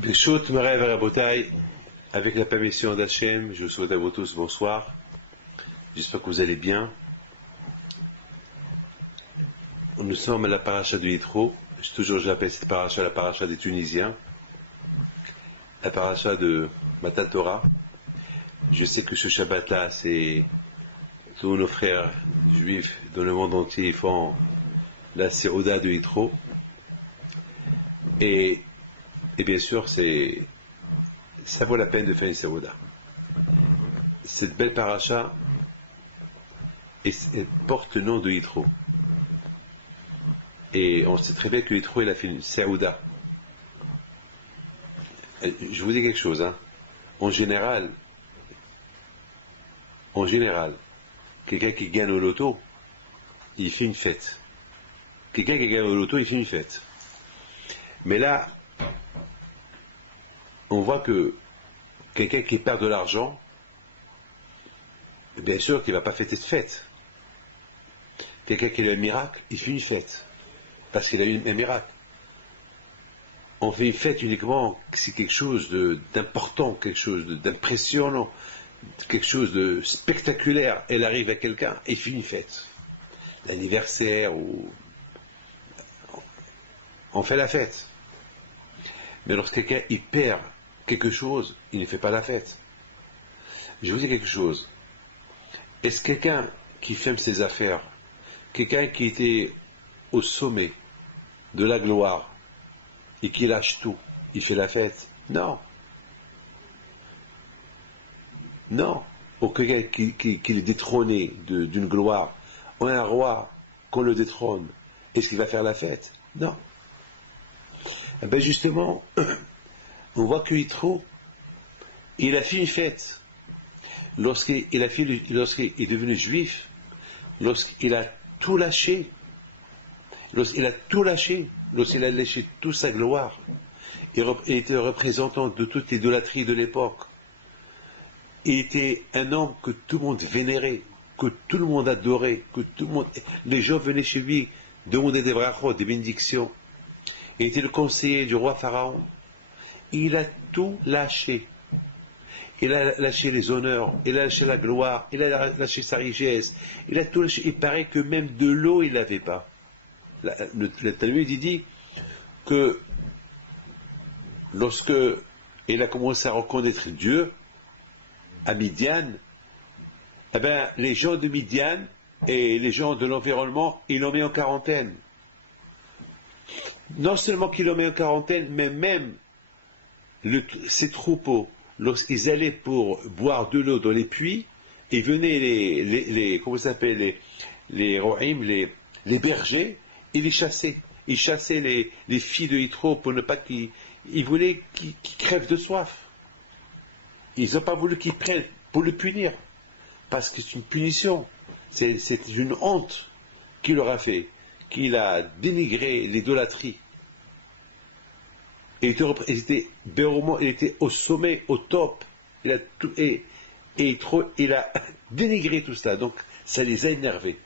Bishut Merev Rabotai, avec la permission d'Hachem, je vous souhaite à vous tous bonsoir. J'espère que vous allez bien. Nous sommes à la paracha du Yitro. Toujours j'appelle cette paracha la paracha des Tunisiens, la paracha de Matan Torah. Je sais que ce Shabbat-là, c'est tous nos frères juifs dans le monde entier font la Sirouda de Yitro. Et bien sûr, ça vaut la peine de faire une Sirouda. Cette belle paracha elle porte le nom de Yitro. Et on sait très bien que Yitro, il a fait une Sirouda. Je vous dis quelque chose, hein. En général, quelqu'un qui gagne au loto, il fait une fête. Quelqu'un qui gagne au loto, il fait une fête. Mais là, on voit que quelqu'un qui perd de l'argent, bien sûr qu'il ne va pas fêter cette fête. Quelqu'un qui a eu un miracle, il fait une fête. Parce qu'il a eu un miracle. On fait une fête uniquement si quelque chose d'important, quelque chose d'impressionnant, quelque chose de spectaculaire, elle arrive à quelqu'un, et il fait une fête. L'anniversaire, ou on fait la fête. Mais lorsque quelqu'un il perd quelque chose, il ne fait pas la fête. Je vous dis quelque chose. Est-ce quelqu'un qui ferme ses affaires, quelqu'un qui était au sommet de la gloire et qui lâche tout, il fait la fête? Non. Non. Ou quelqu'un qui est détrôné d'une gloire, ou un roi qu'on le détrône, est-ce qu'il va faire la fête? Non. Eh bien justement, on voit que Yitro, il a fait une fête. Lorsqu'il est devenu juif, lorsqu'il a tout lâché, lorsqu'il a lâché toute sa gloire, il était représentant de toute l'idolâtrie de l'époque. Il était un homme que tout le monde vénérait, que tout le monde adorait, les gens venaient chez lui demander des brachot, des bénédictions. Il était le conseiller du roi Pharaon. Il a tout lâché. Il a lâché les honneurs, il a lâché la gloire, il a lâché sa richesse, il a tout lâché. Il paraît que même de l'eau, il n'avait pas. Le Talmud dit que lorsque il a commencé à reconnaître Dieu, à Midian, eh ben, les gens de Midian et les gens de l'environnement, ils l'ont mis en quarantaine. Non seulement qu'ils l'ont mis en quarantaine, mais même ces troupeaux, lorsqu'ils allaient pour boire de l'eau dans les puits, et venaient comment ça s'appelle, les rohim, les bergers, et les chassaient. Ils chassaient les filles de Yitro pour ne pas ils voulaient qu'ils crèvent de soif. Ils n'ont pas voulu qu'ils prennent pour le punir, parce que c'est une punition, c'est une honte qu'il leur a fait, qu'il a dénigré l'idolâtrie. Il était au sommet, au top, il a dénigré tout cela, donc ça les a énervés,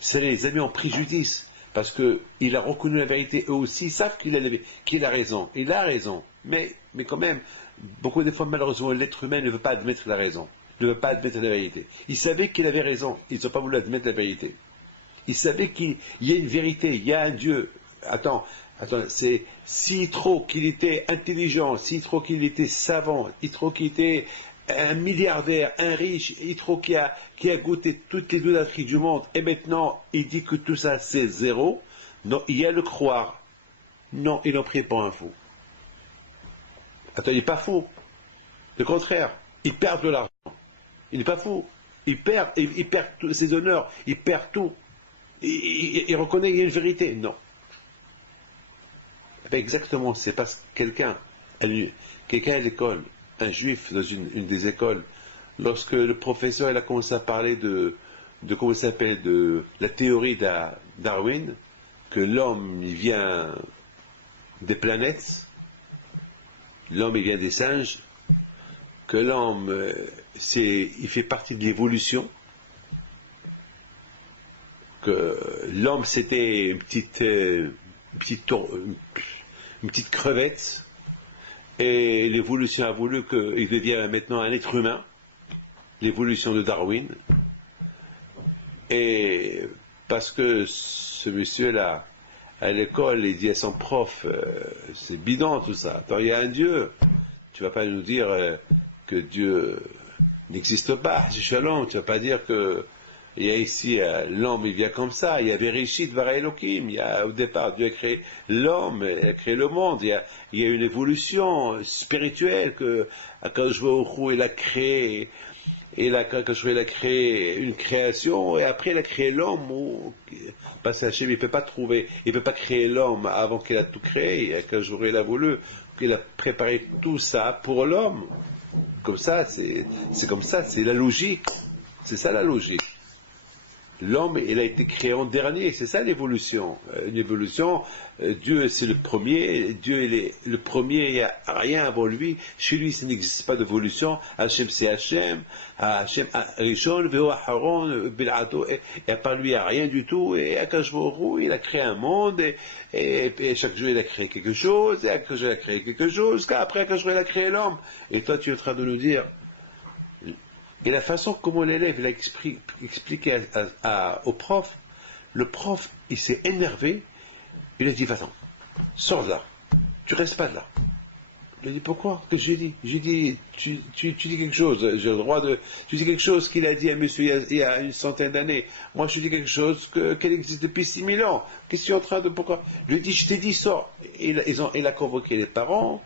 ça les a mis en préjudice, parce qu'il a reconnu la vérité. Eux aussi ils savent qu'il a raison, mais quand même, beaucoup de fois malheureusement l'être humain ne veut pas admettre la raison, ne veut pas admettre la vérité. Ils savaient qu'il avait raison, ils n'ont pas voulu admettre la vérité. Ils savaient qu'il y a une vérité, il y a un Dieu. Attends, c'est si trop qu'il était intelligent, si trop qu'il était savant, si trop qu'il était un milliardaire, un riche, si trop qui a goûté toutes les idolâtries du monde, et maintenant il dit que tout ça c'est zéro. Non, il y a le croire. Non, il n'en prie pas un fou. Attends, il n'est pas fou. Le contraire, il perd de l'argent. Il n'est pas fou. Il perd tous ses honneurs, il perd tout. Il reconnaît qu'il y a une vérité. Non. Ben exactement, c'est parce que quelqu'un à l'école, un juif dans une des écoles, lorsque le professeur il a commencé à parler de comment ça s'appelle, de la théorie Darwin, que l'homme il vient des planètes, l'homme il vient des singes, que l'homme il fait partie de l'évolution, que l'homme c'était une petite crevette, Et l'évolution a voulu qu'il devienne maintenant un être humain, l'évolution de Darwin. Et parce que ce monsieur-là, à l'école, il dit à son prof, c'est bidon tout ça. Attends, il y a un Dieu. Tu vas pas nous dire que Dieu n'existe pas. Shalom, tu vas pas dire que il y a ici l'homme, il vient comme ça. Il y a Bereshit bara Elohim. Il y a au départ Dieu a créé l'homme, il a créé le monde. Il y a une évolution spirituelle que Akadosh Baruch Hu, il a créé. Et là, quand il a créé une création, et après il a créé l'homme, parce que Hachem, il peut pas créer l'homme avant qu'il a tout créé, quand il a voulu, qu'il a préparé tout ça pour l'homme. Comme ça, c'est comme ça, c'est la logique. C'est ça la logique. L'homme, il a été créé en dernier, c'est ça l'évolution. Une évolution, Dieu c'est le premier, Dieu il est le premier, il n'y a rien avant lui. Chez lui, il n'existe pas d'évolution. Hachem c'est Hachem, Hachem Rishon, Veo Aharon, Bil'ado, et à part lui, il n'y a rien du tout. Et Akadosh Baruch Hu, il a créé un monde, et chaque jour il a créé quelque chose, et Akadosh il a créé quelque chose, qu'après Akadosh il a créé l'homme. Et toi, tu es en train de nous dire. Et la façon comment l'élève il a expliqué au prof, le prof, il s'est énervé, il a dit, va-t'en, sors de là, tu restes pas de là. Il a dit, pourquoi? Qu'est-ce que j'ai dit? J'ai dit, tu dis quelque chose, j'ai le droit de... Tu dis quelque chose qu'il a dit à monsieur il y a une centaine d'années. Moi, je dis quelque chose qu'elle existe depuis 6000 ans. Qu'est-ce que tu es en train de... Pourquoi? Je lui ai dit, je t'ai dit, sors. Il a convoqué les parents,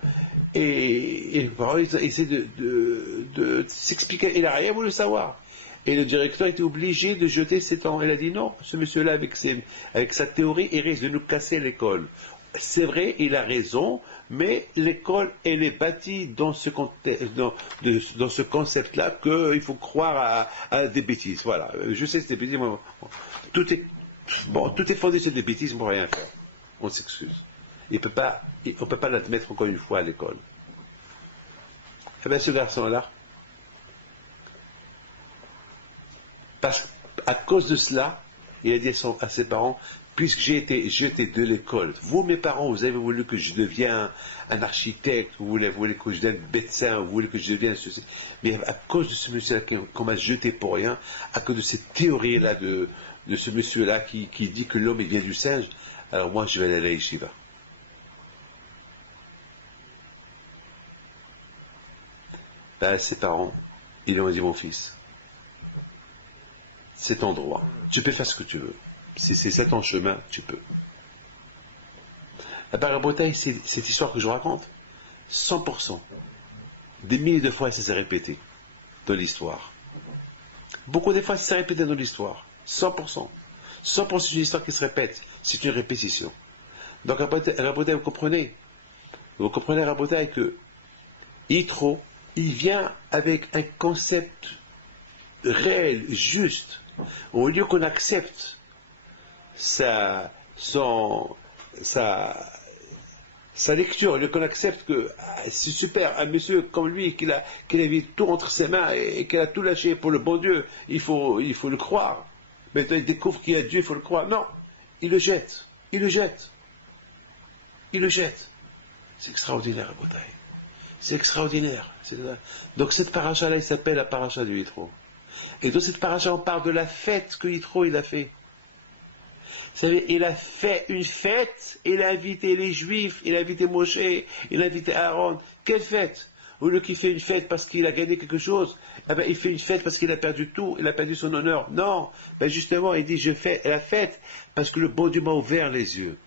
et les parents, ils essaient de s'expliquer. Il n'a rien voulu savoir. Et le directeur était obligé de jeter ses temps. Il a dit, non, ce monsieur-là, avec sa théorie, il risque de nous casser l'école. C'est vrai, il a raison, mais l'école, elle est bâtie dans ce concept-là qu'il faut croire à des bêtises. Voilà, je sais, c'est des bêtises. Tout est fondé sur des bêtises, on ne peut rien faire. On s'excuse. On ne peut pas l'admettre encore une fois à l'école. Eh bien, ce garçon-là, à cause de cela, il a dit à ses parents, puisque j'ai été jeté de l'école, vous, mes parents, vous avez voulu que je devienne un architecte, vous voulez que je devienne médecin, vous voulez que je devienne ceci, mais à cause de ce monsieur-là qu'on m'a jeté pour rien, à cause de cette théorie-là de ce monsieur-là qui dit que l'homme il vient du singe, alors moi je vais aller à la yeshiva. Ben, ses parents, ils lui ont dit, mon fils, c'est ton droit, tu peux faire ce que tu veux. Si c'est ton chemin, tu peux. La Barabotaï, cette histoire que je raconte, 100%, des milliers de fois, ça s'est répété dans l'histoire. Beaucoup de fois, ça s'est répété dans l'histoire. 100%. 100%, c'est une histoire qui se répète. C'est une répétition. Donc, Rabotaï, vous comprenez Rabotaï, que Yitro, il vient avec un concept réel, juste. Au lieu qu'on accepte sa lecture, au lieu qu'on accepte que c'est super, un monsieur comme lui, qu'il a mis tout entre ses mains et qu'il a tout lâché pour le bon Dieu, il faut le croire. Maintenant il découvre qu'il y a Dieu, il faut le croire. Non, il le jette. C'est extraordinaire, Rabotaï. C'est extraordinaire. Donc cette paracha-là, il s'appelle la paracha de Yitro. Et dans cette paracha, on parle de la fête que Yitro il a fait. Vous savez, il a fait une fête, il a invité les Juifs, il a invité Moshe, il a invité Aaron. Quelle fête? Au lieu qu'il fait une fête parce qu'il a gagné quelque chose, eh ben, il fait une fête parce qu'il a perdu tout, il a perdu son honneur. Non, ben justement, il dit, je fais la fête parce que le bon Dieu m'a ouvert les yeux.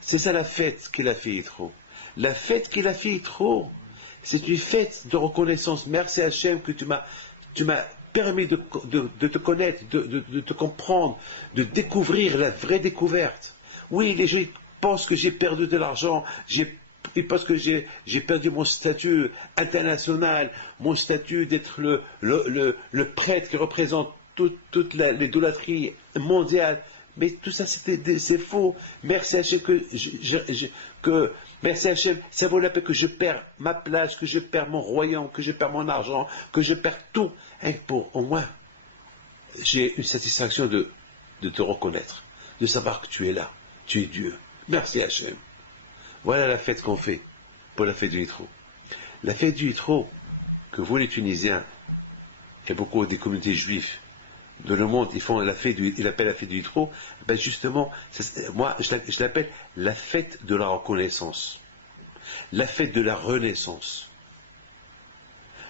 C'est ça la fête qu'il a fait Yitro. La fête qu'il a fait Yitro, c'est une fête de reconnaissance. Merci Hachem que tu m'as permis de te connaître, de te comprendre, de découvrir la vraie découverte. Oui, les gens pensent que j'ai perdu de l'argent, ils pensent que j'ai perdu mon statut international, mon statut d'être le prêtre qui représente toute l'idolâtrie mondiale. Mais tout ça, c'est faux. Merci Hachem merci Hachem, ça vaut la peine que je perds ma place, que je perds mon royaume, que je perds mon argent, que je perds tout. Et pour au moins, j'ai une satisfaction de te reconnaître, de savoir que tu es là, tu es Dieu. Merci Hachem. Voilà la fête qu'on fait pour la fête du Yitro. La fête du Yitro, que vous les Tunisiens, et beaucoup des communautés juives de le monde, ils l'appellent la fête du Yitro, ben justement, moi je l'appelle la fête de la reconnaissance, la fête de la renaissance.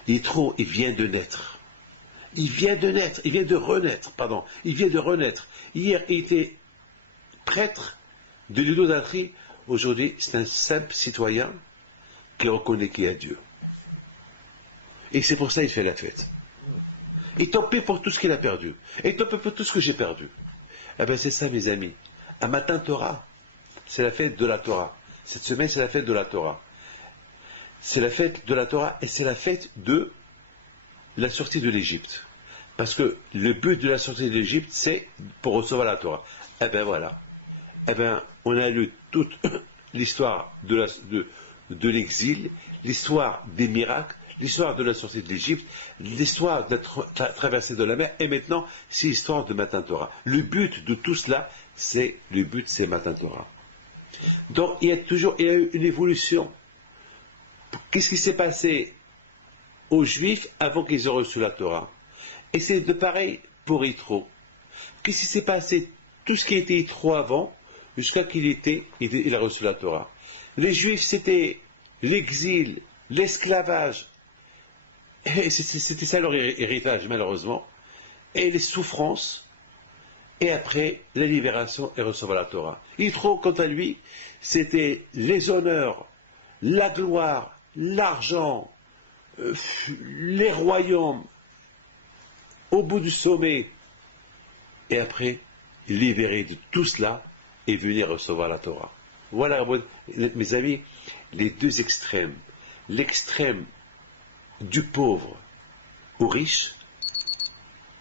Yitro, il vient de naître. Il vient de renaître, pardon. Il vient de renaître. Hier, il était prêtre de l'idolâtrie. Aujourd'hui, c'est un simple citoyen qui reconnaît qu'il y a Dieu. Et c'est pour ça qu'il fait la fête. Et tant pis pour tout ce qu'il a perdu. Et tant pis pour tout ce que j'ai perdu. Eh bien, c'est ça, mes amis. Un matin Torah, c'est la fête de la Torah. Cette semaine, c'est la fête de la Torah. C'est la fête de la Torah et c'est la fête de la sortie de l'Égypte. Parce que le but de la sortie de l'Égypte, c'est pour recevoir la Torah. Eh bien voilà. Eh bien, on a lu toute l'histoire de l'exil, l'histoire des miracles, l'histoire de la sortie de l'Égypte, l'histoire de la traversée de la mer, et maintenant, c'est l'histoire de Matan Torah. Le but de tout cela, c'est Matan Torah. Donc, il y a eu une évolution. Qu'est-ce qui s'est passé aux Juifs avant qu'ils aient reçu la Torah? Et c'est de pareil pour Yitro. Qu'est-ce qui s'est passé? Tout ce qui était Yitro avant, jusqu'à il a reçu la Torah. Les Juifs, c'était l'exil, l'esclavage. C'était ça leur héritage, malheureusement. Et les souffrances. Et après, la libération et recevoir la Torah. Yitro, quant à lui, c'était les honneurs, la gloire, l'argent, les royaumes, au bout du sommet, et après, libéré de tout cela, et venir recevoir la Torah. Voilà, mes amis, les deux extrêmes. L'extrême du pauvre au riche,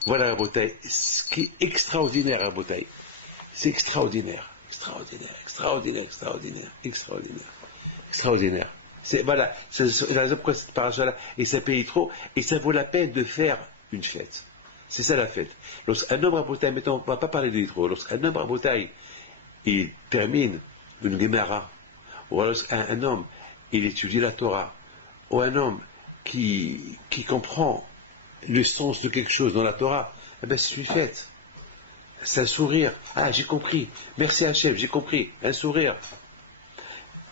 voilà la bataille. Ce qui est extraordinaire à bataille, c'est extraordinaire. Extraordinaire. Voilà, c'est la raison pourquoi cette paracha-là, et ça paye trop, et ça vaut la peine de faire une fête. C'est ça la fête. Lorsqu'un homme rabotaille, mettons, on ne va pas parler de Yitro, lorsqu'un homme rabotaille, il termine une Gemara, ou lorsqu'un homme, il étudie la Torah, ou un homme qui comprend le sens de quelque chose dans la Torah, eh bien c'est une fête. C'est un sourire. Ah, j'ai compris. Merci Hachem, j'ai compris. Un sourire.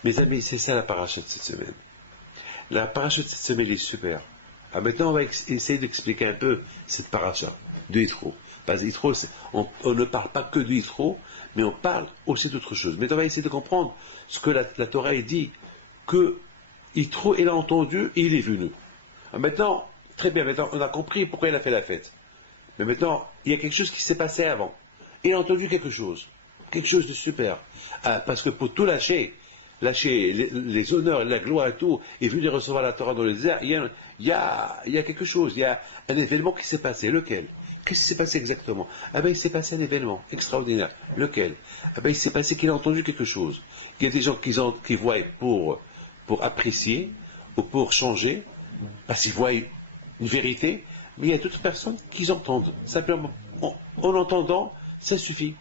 Mes amis, c'est ça la paracha de cette semaine. La paracha de cette semaine est super. Alors maintenant, on va essayer d'expliquer un peu cette paracha de Yitro. Parce que Yitro, on ne parle pas que de Yitro, mais on parle aussi d'autre chose. Mais on va essayer de comprendre ce que la Torah dit, que Yitro, il a entendu et il est venu. Alors maintenant, très bien, maintenant, on a compris pourquoi il a fait la fête. Mais maintenant, il y a quelque chose qui s'est passé avant. Il a entendu quelque chose de super. Ah, parce que pour tout lâcher les honneurs, la gloire et tout, et venir recevoir la Torah dans le désert, il y a quelque chose, il y a un événement qui s'est passé. Lequel? Qu'est-ce qui s'est passé exactement? Ah ben il s'est passé un événement extraordinaire. Lequel? Ah ben il s'est passé qu'il a entendu quelque chose. Il y a des gens qui voient pour apprécier ou pour changer, parce qu'ils voient une vérité, mais il y a d'autres personnes qui entendent. Simplement, en entendant, ça suffit.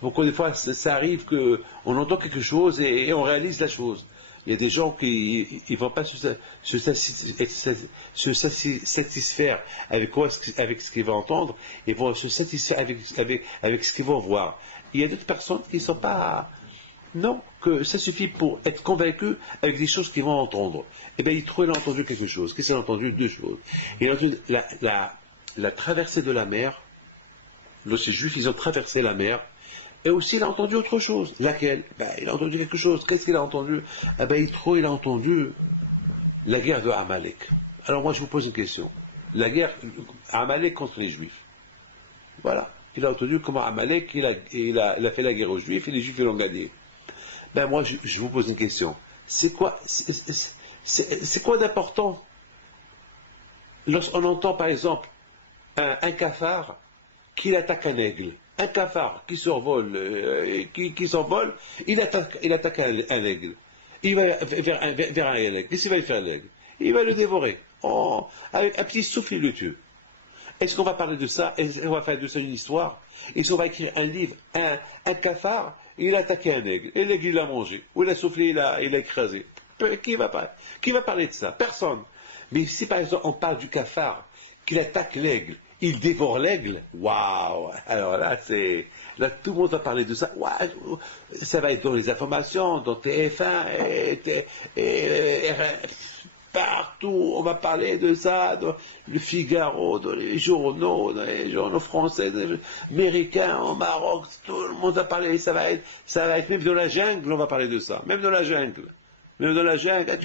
Pourquoi des fois ça arrive qu'on entend quelque chose et on réalise la chose. Il y a des gens qui ne vont pas se satisfaire avec ce qu'ils vont entendre, ils vont se satisfaire avec ce qu'ils vont voir. Il y a d'autres personnes qui ne sont pas... Non, que ça suffit pour être convaincu avec des choses qu'ils vont entendre. Eh bien, il a entendu quelque chose. Qu'est-ce qu'il a entendu? Deux choses. Il a entendu la traversée de la mer. Lorsque les Juifs, ils ont traversé la mer. Et aussi, il a entendu autre chose. Laquelle? Il a entendu quelque chose. Qu'est-ce qu'il a entendu? Il a entendu la guerre de Amalek. Alors moi, je vous pose une question. La guerre Amalek contre les Juifs. Voilà. Il a entendu comment Amalek, il a fait la guerre aux Juifs et les Juifs l'ont gagné. Moi, je vous pose une question. C'est quoi d'important lorsqu'on entend, par exemple, un cafard qui attaque un aigle? Un cafard qui survole, qui s'envole, il attaque un aigle. Il va vers un aigle. Qu'est-ce qu'il va faire l'aigle? Il va le dévorer. Oh, avec un petit souffle, il le tue. Est-ce qu'on va parler de ça? Est-ce qu'on va faire de ça une histoire? Est-ce qu'on va écrire un livre? Un cafard, il a attaqué un aigle. Et l'aigle, il l'a mangé. Ou il a soufflé, il a écrasé. Qui va parler de ça? Personne. Mais si par exemple on parle du cafard, qu'il attaque l'aigle, il dévore l'aigle, waouh! Alors là, tout le monde va parler de ça. Waouh, ça va être dans les informations, dans TF1, partout, on va parler de ça, dans le Figaro, dans les journaux français, américains, au Maroc, tout le monde va parler, ça va être même dans la jungle, on va parler de ça, même dans la jungle. Même dans la jungle,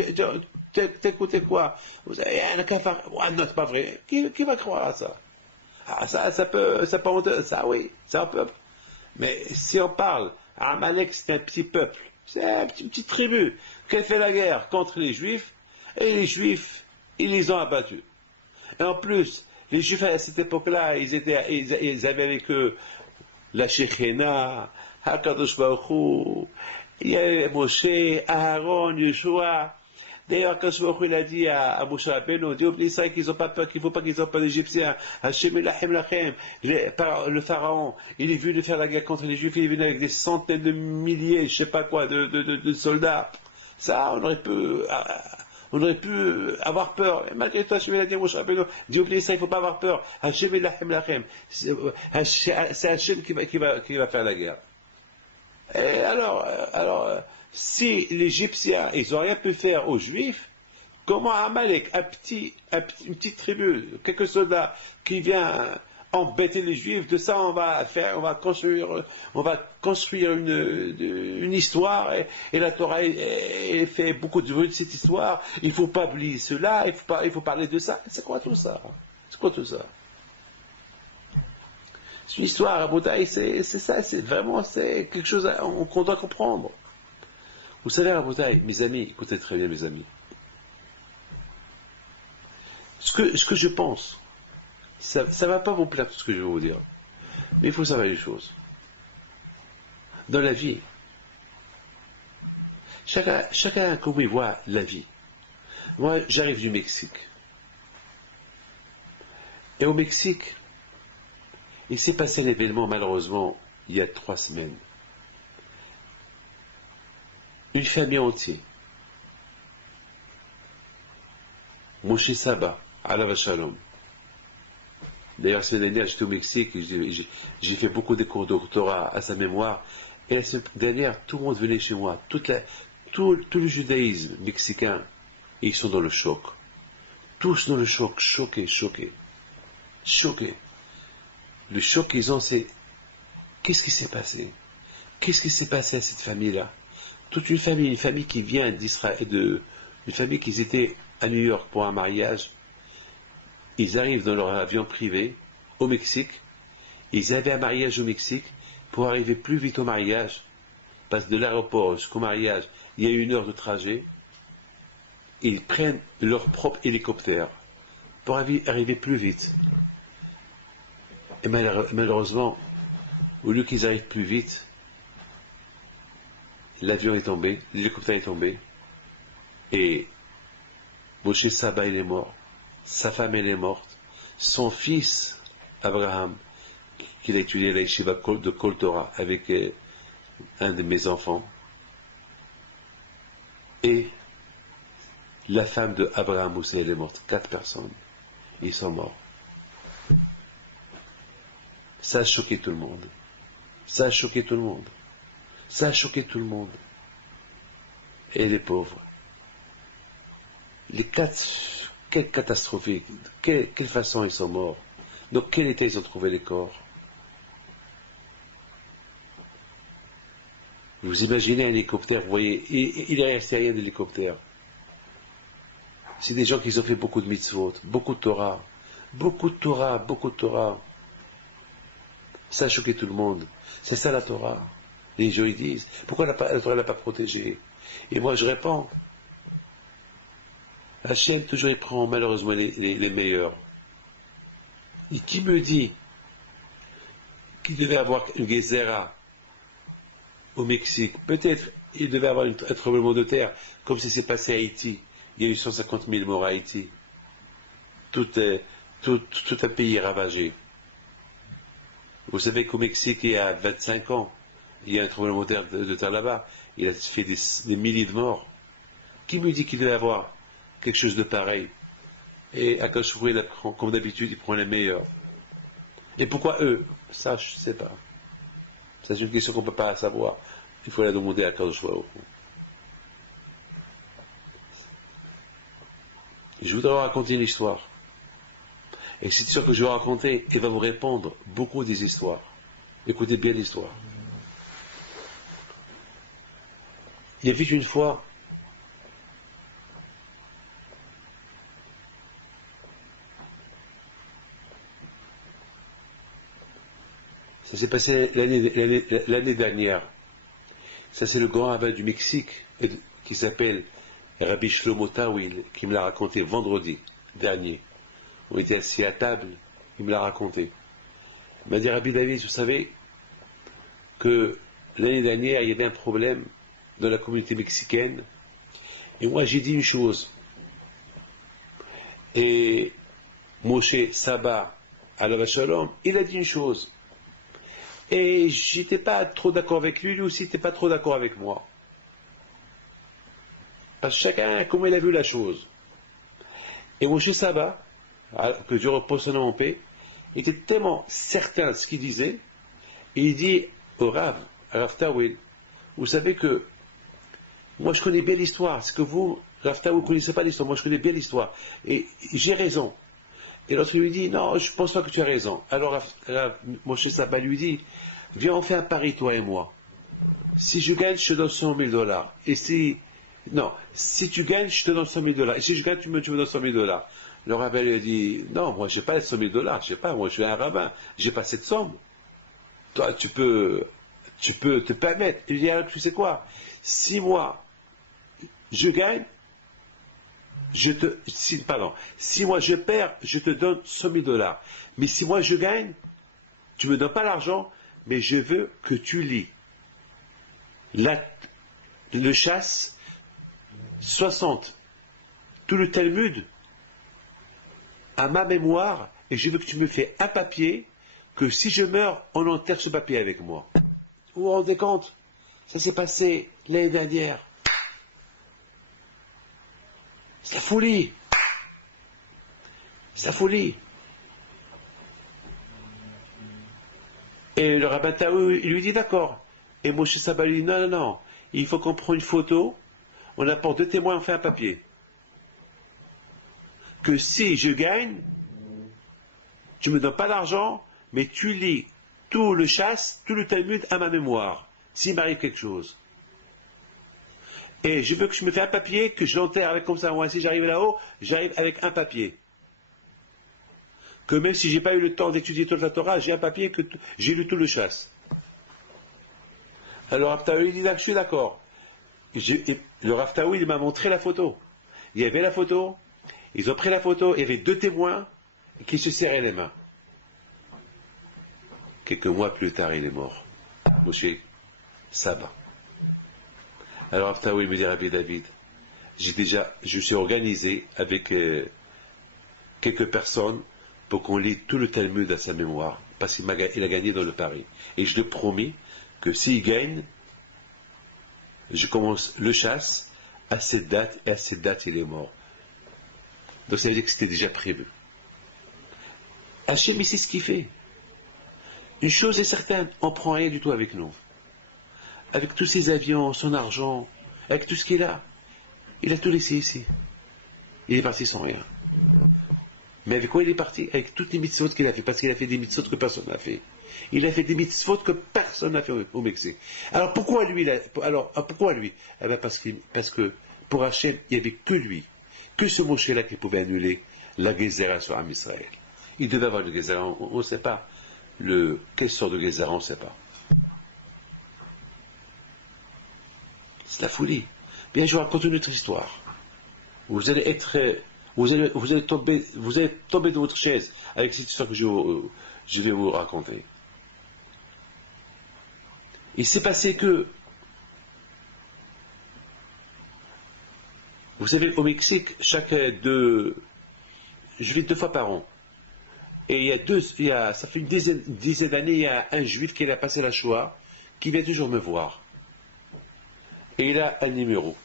t'écoutez quoi? Vous avez un cafard, ah, non, c'est pas vrai, qui va croire à ça? Ah, ça peut, ça oui, c'est un peuple. Mais si on parle, Amalek c'est un petit peuple, c'est une petite tribu qui a fait la guerre contre les Juifs, et les Juifs, ils les ont abattus. Et en plus, les Juifs à cette époque-là, ils avaient avec eux la Shekhina, Hakadosh Baruch Hu, il y avait Moshe, Aaron, Yeshua. D'ailleurs, quand il a dit à Moshe Rabbeinu, dit oublie ça qu'ils n'ont pas peur, qu'il ne faut pas qu'ils aient peur des Égyptiens. Hashem Elachem Lachem, le pharaon, il est venu faire la guerre contre les Juifs, il est venu avec des centaines de milliers, je sais pas quoi, de soldats. Ça, on aurait pu avoir peur. Et malgré tout, Hashem a dit à Moshe Rabbeinu, dit oublie ça, il ne faut pas avoir peur. Hashem Elachem Lachem. C'est Hashem qui va faire la guerre. Et alors, si les Égyptiens, ils n'ont rien pu faire aux Juifs, comment Amalek, une petite tribu, quelques soldats qui vient embêter les Juifs, de ça on va construire une histoire, et la Torah fait beaucoup de bruit de cette histoire, il ne faut pas oublier cela, il faut parler de ça. C'est quoi tout ça? C'est quoi tout ça? C'est une histoire, à Bouddhaï, c'est ça, c'est quelque chose qu'on doit comprendre. Vous savez, à Bouddhaï, mes amis, écoutez très bien, mes amis. Ce que je pense, ça ne va pas vous plaire tout ce que je vais vous dire, mais il faut savoir les choses. Dans la vie, chacun comment il voit la vie. Moi, j'arrive du Mexique. Et au Mexique, il s'est passé un événement, malheureusement, il y a 3 semaines. Une famille entière. Moshe Saba, Alav Shalom. D'ailleurs, cette année, j'étais au Mexique, et j'ai fait beaucoup de cours de doctorat à sa mémoire. Et la semaine dernière, tout le monde venait chez moi. Tout le judaïsme mexicain, ils sont dans le choc. Tous dans le choc, choqués. Le choc qu'ils ont, c'est qu'est-ce qui s'est passé? Qu'est-ce qui s'est passé à cette famille-là? Toute une famille qui vient d'Israël, une famille qui était à New York pour un mariage. Ils arrivent dans leur avion privé au Mexique. Ils avaient un mariage au Mexique. Pour arriver plus vite au mariage, parce que de l'aéroport jusqu'au mariage, il y a 1 heure de trajet. Ils prennent leur propre hélicoptère pour arriver plus vite. Et malheureusement, au lieu qu'ils arrivent plus vite, l'avion est tombé, l'hélicoptère est tombé, et Moshe Saba il est mort, sa femme elle est morte, son fils Abraham, qu'il a étudié à la yeshiva de Kol Torah avec un de mes enfants, et la femme de Abraham aussi elle est morte, 4 personnes, ils sont morts. Ça a choqué tout le monde. Ça a choqué tout le monde. Ça a choqué tout le monde. Et les pauvres. Quelle catastrophe. Quelle façon ils sont morts. Dans quel état ils ont trouvé les corps. Vous imaginez un hélicoptère, vous voyez, il est resté rien d'hélicoptère. C'est des gens qui ont fait beaucoup de mitzvot, beaucoup de Torah. Beaucoup de Torah. Ça a choqué tout le monde. C'est ça la Torah. Les gens ils disent, pourquoi la Torah ne l'a pas protégé? Et moi je réponds, Hachem toujours il prend malheureusement les meilleurs. Et qui me dit qu'il devait avoir une Gézéra au Mexique? Peut-être il devait avoir un tremblement de terre, comme si c'est passé à Haïti. Il y a eu 150 000 morts à Haïti. Tout un pays est ravagé. Vous savez qu'au Mexique, il y a 25 ans, il y a un tremblement de terre là-bas. Il a fait des milliers de morts. Qui me dit qu'il devait avoir quelque chose de pareil? Et à Kashoué, comme d'habitude, il prend les meilleurs. Et pourquoi eux? Ça, je ne sais pas. Ça, c'est une question qu'on ne peut pas savoir. Il faut la demander à Kashoué. Je voudrais vous raconter une histoire. Et c'est sûr que je vais raconter, il va vous répondre beaucoup des histoires. Écoutez bien l'histoire. Il y avait une fois, ça s'est passé l'année dernière. Ça, c'est le grand rabbin du Mexique qui s'appelle Rabbi Shlomo Tawil, qui me l'a raconté vendredi dernier. On était assis à table, il me l'a raconté. Il m'a dit, Rabbi David, vous savez que l'année dernière, il y avait un problème dans la communauté mexicaine. Et moi, j'ai dit une chose. Et Moshe Saba, alav Shalom, il a dit une chose. Et j'étais pas trop d'accord avec lui, lui aussi n'était pas trop d'accord avec moi. Parce que chacun, comment il a vu la chose. Et Moshe Saba, que Dieu repose son nom en paix, était tellement certain de ce qu'il disait, et il dit au Rav Tawil, vous savez que moi je connais bien l'histoire, c'est que vous, Rav Tawil, vous ne connaissez pas l'histoire, moi je connais bien l'histoire, et j'ai raison. Et l'autre lui dit, non, je pense pas que tu as raison. Alors Moshe Saba lui dit, viens, on fait un pari, toi et moi. Si je gagne, je te donne 100 000 $. Et si... Non, si tu gagnes, je te donne 100 000 $. Et si je gagne, tu me donnes 100 000 $. Le rabbin lui a dit, non, moi, j'ai pas les 100 000 $. Je sais pas, moi, je suis un rabbin. J'ai pas cette somme. Toi, tu peux te permettre. Il dit, alors, tu sais quoi? Si moi, je gagne, si moi je perds, je te donne 100 000 $. Mais si moi je gagne, tu me donnes pas l'argent, mais je veux que tu lis le chasse 60, tout le Talmud, à ma mémoire, et je veux que tu me fais un papier, que si je meurs, on enterre ce papier avec moi. Vous vous rendez compte? Ça s'est passé l'année dernière. C'est la folie. C'est la folie. Et le rabbin Taou, il lui dit d'accord. Et Moshe Saba lui dit non, non, non. Il faut qu'on prenne une photo, on apporte 2 témoins, on fait un papier. Que si je gagne, tu me donnes pas d'argent, mais tu lis tout le chasse, tout le Talmud à ma mémoire, s'il m'arrive quelque chose. Et je veux que je me fais un papier, que je l'enterre avec comme ça. Moi, si j'arrive là-haut, j'arrive avec un papier. Que même si j'ai pas eu le temps d'étudier toute la Torah, j'ai un papier que j'ai lu tout le chasse. Alors Raftaoui dit, je suis d'accord. Le Raftaoui, il m'a montré la photo. Il y avait la photo, ils ont pris la photo, il y avait 2 témoins qui se serraient les mains. Quelques mois plus tard, il est mort. Moshe Saba. Alors Raftaoui me dit, Rabbi David, je suis organisé avec quelques personnes pour qu'on lit tout le Talmud à sa mémoire, parce qu'il a gagné dans le pari. Et je lui ai promis que s'il gagne, je commence le chasse à cette date, et à cette date, il est mort. Donc ça veut dire que c'était déjà prévu. Hachem, c'est ce qu'il fait. Une chose est certaine, on ne prend rien du tout avec nous. Avec tous ses avions, son argent, avec tout ce qu'il a, il a tout laissé ici. Il est parti sans rien. Mais avec quoi il est parti? Avec toutes les mitzvot qu'il a fait, parce qu'il a fait des mitzvot que personne n'a fait. Il a fait des mitzvot que personne n'a fait au Mexique. Alors pourquoi lui? Pourquoi lui? Eh bien parce que pour Hachem, il n'y avait que lui, que ce Moshe-là qui pouvait annuler la Gézéra sur Am Israël. Il devait avoir le Gézéra, on ne sait pas. Quelle sorte de Gézéra, on ne sait pas. C'est la folie. Bien, je vous raconte une autre histoire. Vous allez tomber de votre chaise avec cette histoire que je vais vous raconter. Il s'est passé que, vous savez, au Mexique, je vais 2 fois par an. Et ça fait une dizaine d'années, il y a un juif qui a passé la Shoah, qui vient toujours me voir. Et il a un numéro.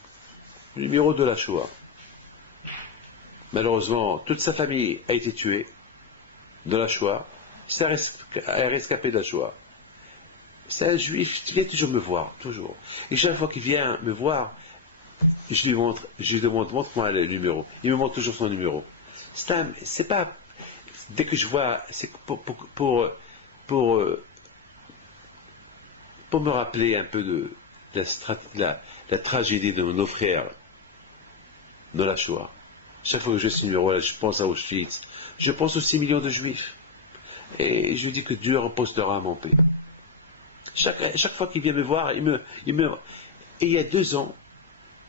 le numéro de la Shoah. Malheureusement, toute sa famille a été tuée de la Shoah. C'est un rescapé de la Shoah. C'est un juif qui vient toujours me voir, toujours. Et chaque fois qu'il vient me voir, je lui demande, montre-moi le numéro. Il me montre toujours son numéro. C'est pas, dès que je vois, c'est pour, pour me rappeler un peu de la tragédie de nos frères de la Shoah. Chaque fois que je vois ce numéro-là, je pense à Auschwitz. Je pense aux 6 millions de juifs. Et je dis que Dieu repose leur âme en paix. Chaque fois qu'il vient me voir, et il y a 2 ans,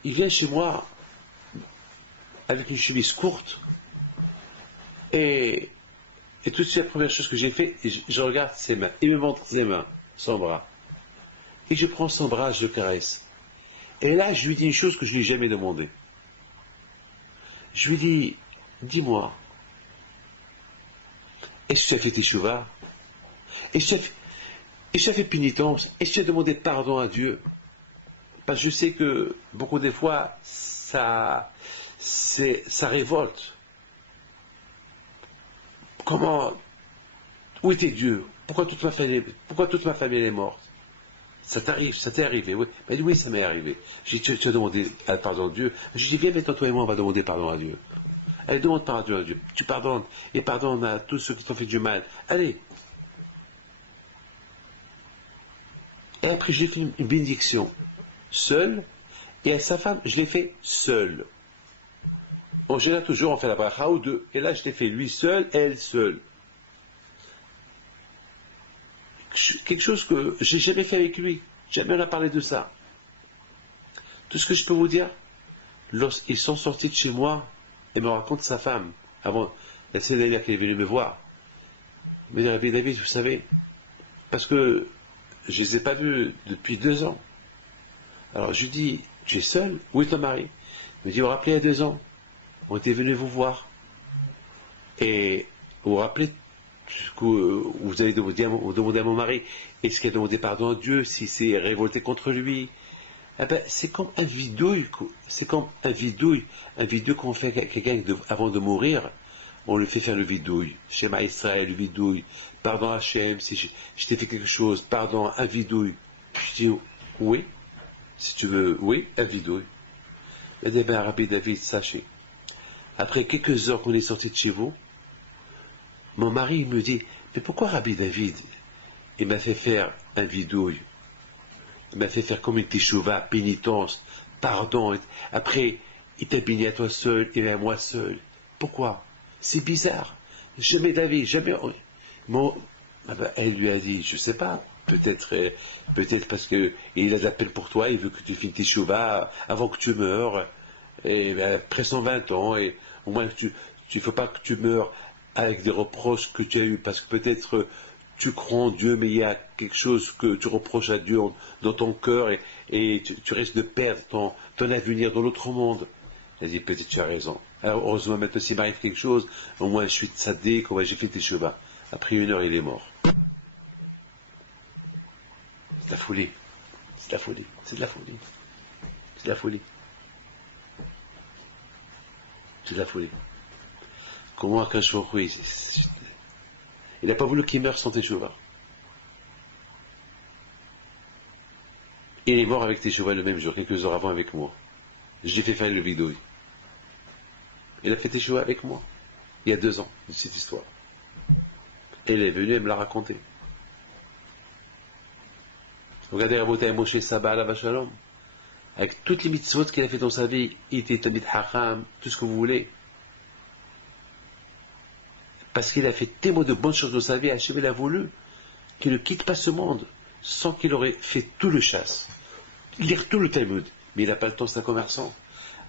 il vient chez moi avec une chemise courte. Et tout de suite, la première chose que j'ai fait, je regarde ses mains. Il me montre ses mains, son bras. Et je prends son bras, je le caresse. Et là, je lui dis une chose que je ne lui ai jamais demandé. Je lui dis, dis-moi, est-ce que tu as fait teshuva? Est-ce que tu as fait pénitence? Est-ce que tu as demandé pardon à Dieu? Parce que je sais que beaucoup des fois, ça révolte. Où était Dieu? Pourquoi toute ma famille est morte? Ça t'est arrivé, oui. Ben oui, ça m'est arrivé. J'ai dit, tu as demandé pardon à Dieu. Je dis, viens maintenant, toi et moi, on va demander pardon à Dieu. Allez, demande pardon à Dieu. Tu pardonnes, et pardonne à tous ceux qui t'ont fait du mal. Allez. Et après, je lui ai fait une bénédiction, seul, et à sa femme, je l'ai fait seul. En général, toujours, on fait la bracha ou deux. Et là, je l'ai fait lui seul, elle seule. Quelque chose que j'ai jamais fait avec lui. Jamais on a parlé de ça. Tout ce que je peux vous dire, lorsqu'ils sont sortis de chez moi, et me raconte sa femme, avant, la Cédalia qui est venue me voir. Mais Rabbi David, vous savez, parce que je ne les ai pas vus depuis 2 ans. Alors je lui dis, tu es seul? Où est ton mari? Il me dit, vous vous rappelez, il y a 2 ans, on était venus vous voir. Et vous vous rappelez que vous avez demandé à mon mari, est-ce qu'il a demandé pardon à Dieu, s'il s'est révolté contre lui? Eh ben, c'est comme un vidouille, un vidouille qu'on fait à quelqu'un avant de mourir. On lui fait faire le vidouille. Shema Israël, le vidouille. Pardon Hachem, si je t'ai fait quelque chose, pardon, un vidouille. Je dis, oui, si tu veux, oui, un vidouille. Eh bien, Rabbi David, sachez, après quelques heures qu'on est sorti de chez vous, mon mari me dit, mais pourquoi Rabbi David, il m'a fait faire un vidouille? Il m'a fait faire comme une teshuva, pénitence, pardon. Après, il t'a béni à toi seul et à moi seul. Pourquoi? C'est bizarre. Jamais David, jamais. Elle lui a dit, je sais pas, peut-être parce que il a de la peine pour toi, il veut que tu finisses teshuva avant que tu meurs, et après 120 ans, et au moins tu ne faut pas que tu meurs avec des reproches que tu as eus, parce que peut-être tu crois en Dieu, mais il y a quelque chose que tu reproches à Dieu dans ton cœur, et tu risques de perdre ton avenir dans l'autre monde. Elle dit, peut-être tu as raison. Alors, heureusement, maintenant, s'il m'arrive quelque chose, au moins je suis tzaddik, j'ai fait tes chevaux. Après 1 heure, il est mort. C'est de la folie. C'est de la folie. C'est de la folie. C'est de la folie. C'est de la folie. Comment qu'un jour, oui, il n'a pas voulu qu'il meure sans teshuva. Il est mort avec teshuva le même jour, quelques heures avant avec moi. Je lui ai fait faire le vidouille. Il a fait teshuva avec moi, il y a 2 ans, de cette histoire. Et elle est venue, elle me l'a raconté. Regardez Rabotai Moshe Saba Alav Shalom, avec toutes les mitzvot qu'il a fait dans sa vie, il était Tamid Hacham, tout ce que vous voulez. Parce qu'il a fait tellement de bonnes choses dans sa vie, Hachem il a voulu qu'il ne quitte pas ce monde sans qu'il aurait fait tout le chasse, lire tout le Talmud. Mais il n'a pas le temps, c'est un commerçant.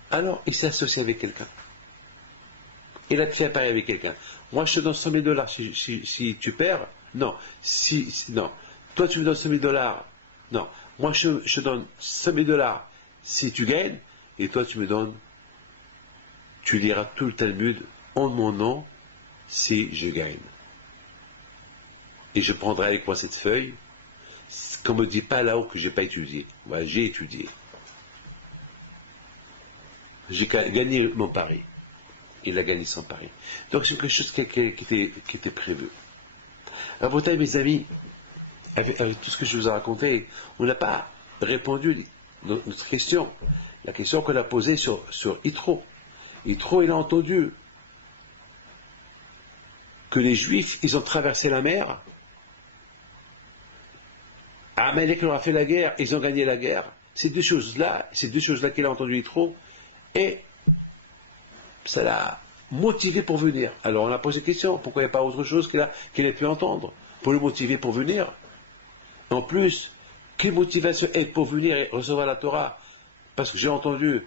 Alors il s'est associé avec quelqu'un. Il a fait un pari avec quelqu'un. Moi je te donne 100 000 dollars si tu perds. Non. Non. Toi tu me donnes 100 000 dollars. Non. Moi je te donne 100 000 dollars si tu gagnes. Et toi tu liras tout le Talmud en mon nom si je gagne. Et je prendrai avec moi cette feuille, qu'on ne me dit pas là-haut que je n'ai pas étudié. Voilà, j'ai étudié. j'ai gagné mon pari. Il a gagné son pari. Donc c'est quelque chose qui était prévu. Alors, mes amis, avec tout ce que je vous ai raconté, on n'a pas répondu à notre question. La question qu'on a posée sur Yitro. Yitro, il a entendu que les Juifs, ils ont traversé la mer. Amalek leur a fait la guerre, ils ont gagné la guerre. Ces deux choses-là qu'il a entendu Yitro, et ça l'a motivé pour venir. Alors on a posé la question, pourquoi il n'y a pas autre chose qu'il ait pu entendre pour le motiver pour venir? En plus, quelle motivation est pour venir et recevoir la Torah? Parce que j'ai entendu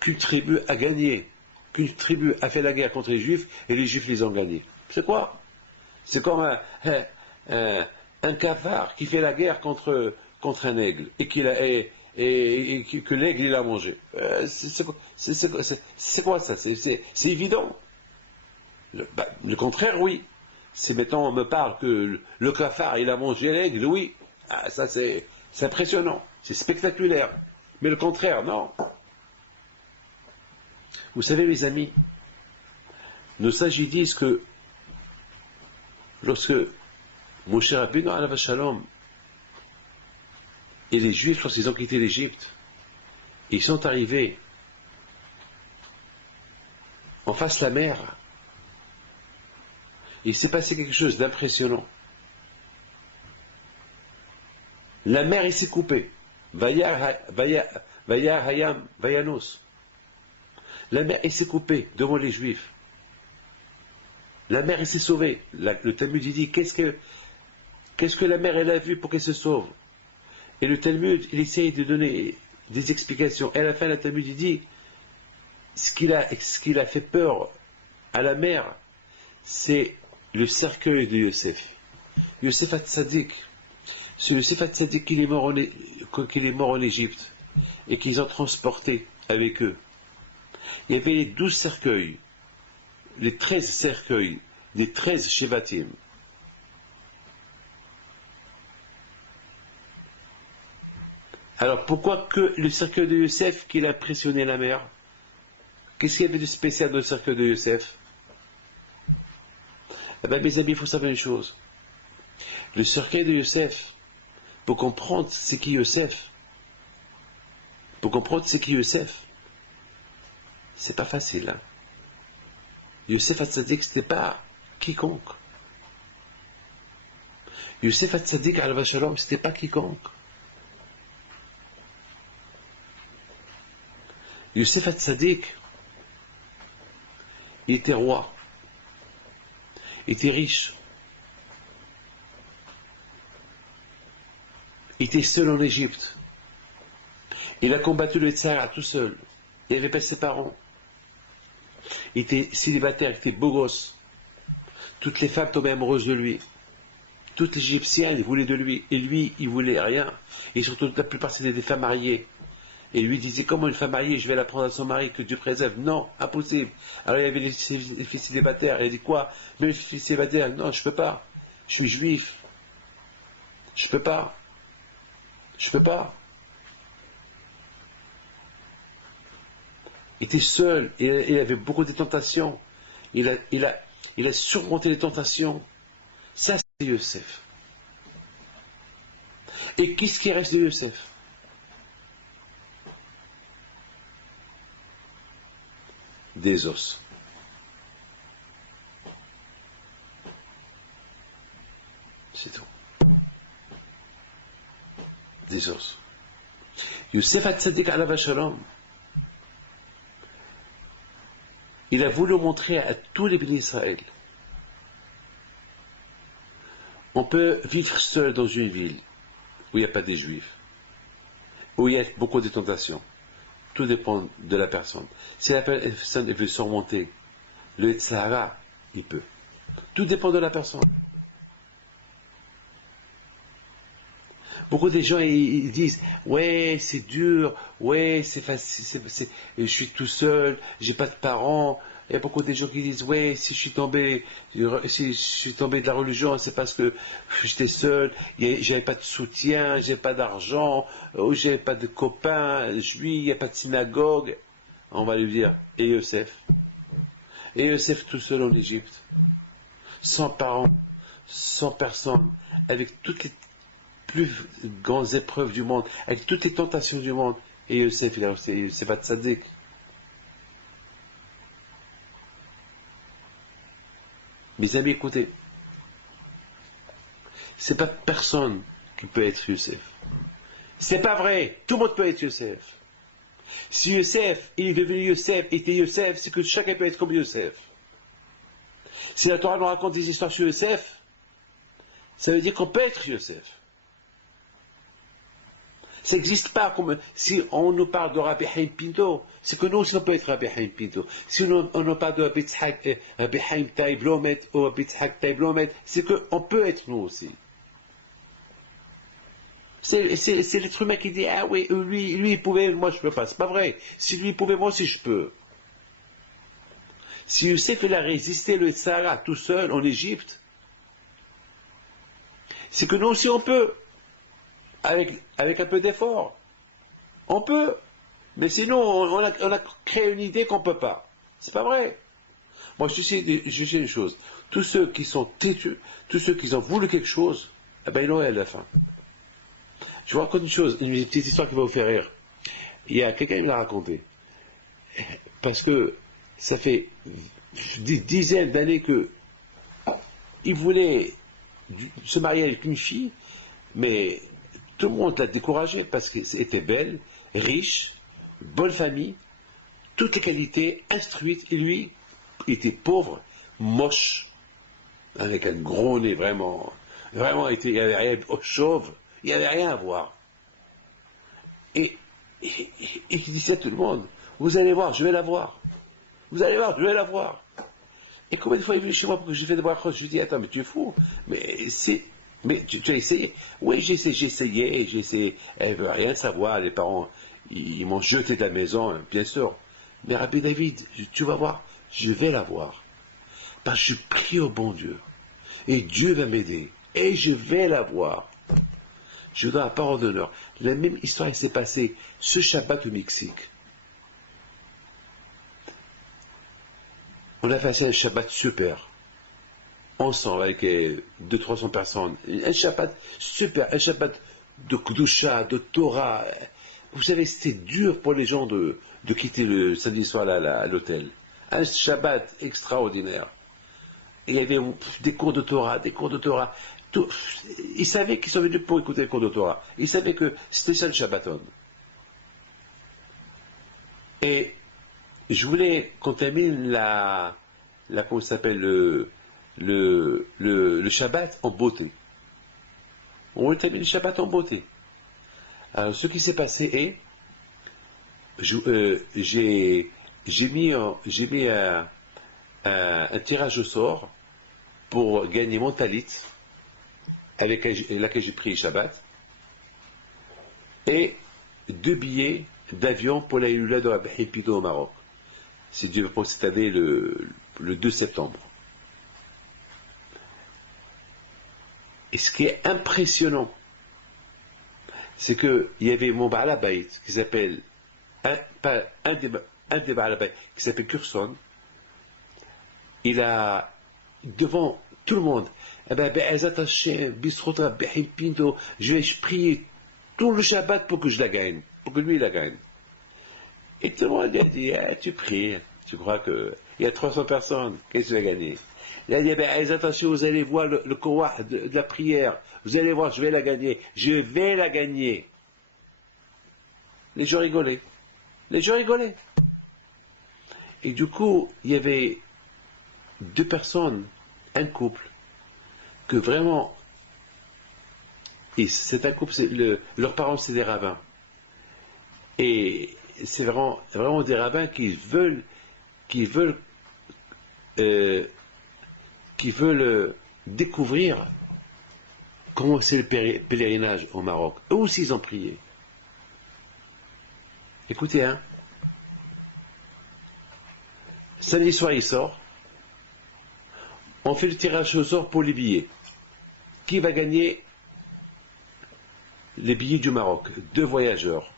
qu'une tribu a gagné, qu'une tribu a fait la guerre contre les Juifs et les Juifs les ont gagnés. C'est quoi? C'est comme un cafard qui fait la guerre contre un aigle et que l'aigle il a mangé. C'est quoi ça? C'est évident. Le contraire, oui. Si maintenant on me parle que le cafard il a mangé l'aigle, oui. Ah, ça c'est impressionnant, c'est spectaculaire. Mais le contraire, non. Vous savez, mes amis, nos sages disent que lorsque Moshe Rabbeinu alav shalom et les Juifs, lorsqu'ils ont quitté l'Égypte, ils sont arrivés en face de la mer, il s'est passé quelque chose d'impressionnant. La mer, il s'est coupée. Vayar hayam vayanos. La mer, il s'est coupée devant les Juifs. La mer, elle s'est sauvée. Le Talmud, il dit, qu'est-ce que la mer, elle a vu pour qu'elle se sauve? Et le Talmud, il essaye de donner des explications. Et à la fin, le Talmud, il dit, ce qu'il a fait peur à la mer, c'est le cercueil de Yosef. Yosef Hatzadik. C'est Yosef Hatzadik qu'il est mort en Égypte. Et qu'ils ont transporté avec eux. Il y avait les 12 cercueils. Les 13 cercueils des 13 Shevatim. Alors pourquoi que le cercueil de Yosef qu'il a impressionné la mer? Qu'est-ce qu'il y avait de spécial dans le cercueil de Yosef? Eh bien mes amis, il faut savoir une chose. Le cercueil de Yosef, pour comprendre c'est qui Yosef, c'est pas facile. Hein? Yosef Hatzadik, c'était pas quiconque. Yosef Hatzadik alav shalom, c'était pas quiconque. Yosef Hatzadik, il était roi, il était riche, il était seul en Égypte. Il a combattu le Tsara tout seul. Il n'avait pas ses parents. Il était célibataire, il était beau gosse. Toutes les femmes tombaient amoureuses de lui. Toutes les Égyptiennes voulaient de lui. Et lui, il voulait rien. Et surtout, la plupart, c'était des femmes mariées. Et lui disait, comment une femme mariée, je vais la prendre à son mari, que Dieu préserve? Non, impossible. Alors il y avait les filles célibataires. Il a dit quoi? Mais les filles célibataires, non, je peux pas. Je suis juif. Je peux pas. Il était seul, il avait beaucoup de tentations. Il a surmonté les tentations. Ça, c'est Yosef. Et qu'est-ce qui reste de Yosef? Des os. C'est tout. Des os. Yosef Hatzadik alav shalom, il a voulu montrer à tous les bénis d'Israël. On peut vivre seul dans une ville où il n'y a pas des Juifs, où il y a beaucoup de tentations. Tout dépend de la personne. Si la personne veut surmonter le Sahara, il peut. Tout dépend de la personne. Beaucoup de gens ils disent ouais c'est dur, ouais c'est facile, je suis tout seul, j'ai pas de parents. Il y a beaucoup de gens qui disent ouais si je suis tombé de la religion c'est parce que j'étais seul, j'avais pas de soutien, j'avais pas d'argent, j'avais pas de copains juifs, il n'y a pas de synagogue. on va lui dire, et Youssef? Et Youssef tout seul en Égypte, sans parents, sans personne, avec toutes les plus grandes épreuves du monde, avec toutes les tentations du monde. Et Youssef, c'est pas de Tzaddik. Mes amis, écoutez, c'est pas personne qui peut être Youssef. C'est pas vrai, tout le monde peut être Youssef. Si Youssef, il est devenu Youssef, était Youssef, c'est que chacun peut être comme Youssef. Si la Torah nous raconte des histoires sur Youssef, ça veut dire qu'on peut être Youssef. Ça n'existe pas comme si on nous parle de Rabbi Haim Pinto, c'est que nous aussi on peut être Rabbi Haim Pinto. Si on nous parle de Rabbi Haim Taïb Lomet ou Rabbi Tzhak Taïb Lomet, c'est qu'on peut être nous aussi. C'est l'être humain qui dit ah oui, lui il pouvait, moi je ne peux pas. C'est pas vrai. Si lui il pouvait, moi aussi je peux. Si Youssef il a résisté le Sahara tout seul en Égypte, c'est que nous aussi on peut. Avec un peu d'effort. On peut. Mais sinon, on a créé une idée qu'on ne peut pas. C'est pas vrai. Moi, je sais une chose. Tous ceux qui sont têtus, tous ceux qui ont voulu quelque chose, eh ben, ils l'ont eu à la fin. Je vous raconte une chose, une petite histoire qui va vous faire rire. Il y a quelqu'un qui me l'a raconté. Parce que ça fait des dizaines d'années que il voulait se marier avec une fille, mais tout le monde l'a découragé parce qu'elle était belle, riche, bonne famille, toutes les qualités, instruite, et lui, il était pauvre, moche, avec un gros nez vraiment, il n'y avait rien, chauve, il n'y avait rien à voir. Et il disait à tout le monde, vous allez voir, je vais la voir. Vous allez voir, je vais la voir. Et combien de fois il est venu chez moi pour que je fasse des voir? Je lui dis, attends, mais tu es fou. Mais tu as essayé? Oui, j'ai essayé, elle veut rien savoir, les parents, ils m'ont jeté de la maison, hein, bien sûr. Mais Rabbi David, tu vas voir, je vais la voir. Parce que je prie au bon Dieu. Et Dieu va m'aider. Et je vais la voir. Je donne la parole d'honneur. La même histoire s'est passée ce Shabbat au Mexique. On a passé un Shabbat super. Ensemble avec 200-300 personnes. Un Shabbat super, un Shabbat de Kdusha, de Torah. Vous savez, c'était dur pour les gens de quitter le samedi soir à l'hôtel. Un Shabbat extraordinaire. Et il y avait des cours de Torah, Tout, ils savaient qu'ils sont venus pour écouter les cours de Torah. Ils savaient que c'était ça le Shabbaton. Et je voulais qu'on termine comment ça s'appelle, le Shabbat en beauté. On voulait terminer le Shabbat en beauté. Alors, ce qui s'est passé est, j'ai mis un tirage au sort pour gagner mon talit, avec laquelle j'ai pris Shabbat, et 2 billets d'avion pour la Hilula de Rabbi Haim au Maroc. Si Dieu veut, pour cette année, le 2 septembre. Et ce qui est impressionnant, c'est qu'il y avait mon Baal Habayit, qui s'appelle, un des Baal Habayit, qui s'appelle Kurson. Il a, devant tout le monde, eh ben, je vais prier tout le Shabbat pour que je la gagne, pour que lui la gagne. Et tout le monde lui a dit, tu pries, tu crois qu'il y a 300 personnes, qu'est-ce que tu vas gagner? Il a dit, attention, vous allez voir le kouah de la prière, vous allez voir, je vais la gagner, je vais la gagner. Les gens rigolaient. Et du coup, il y avait 2 personnes, un couple, que vraiment, et c'est un couple, leurs parents c'est des rabbins. Et c'est vraiment des rabbins qui veulent découvrir comment c'est le pèlerinage au Maroc. Eux aussi ils ont prié. Écoutez, hein. Samedi soir il sort. On fait le tirage au sort pour les billets. Qui va gagner les billets du Maroc? 2 voyageurs.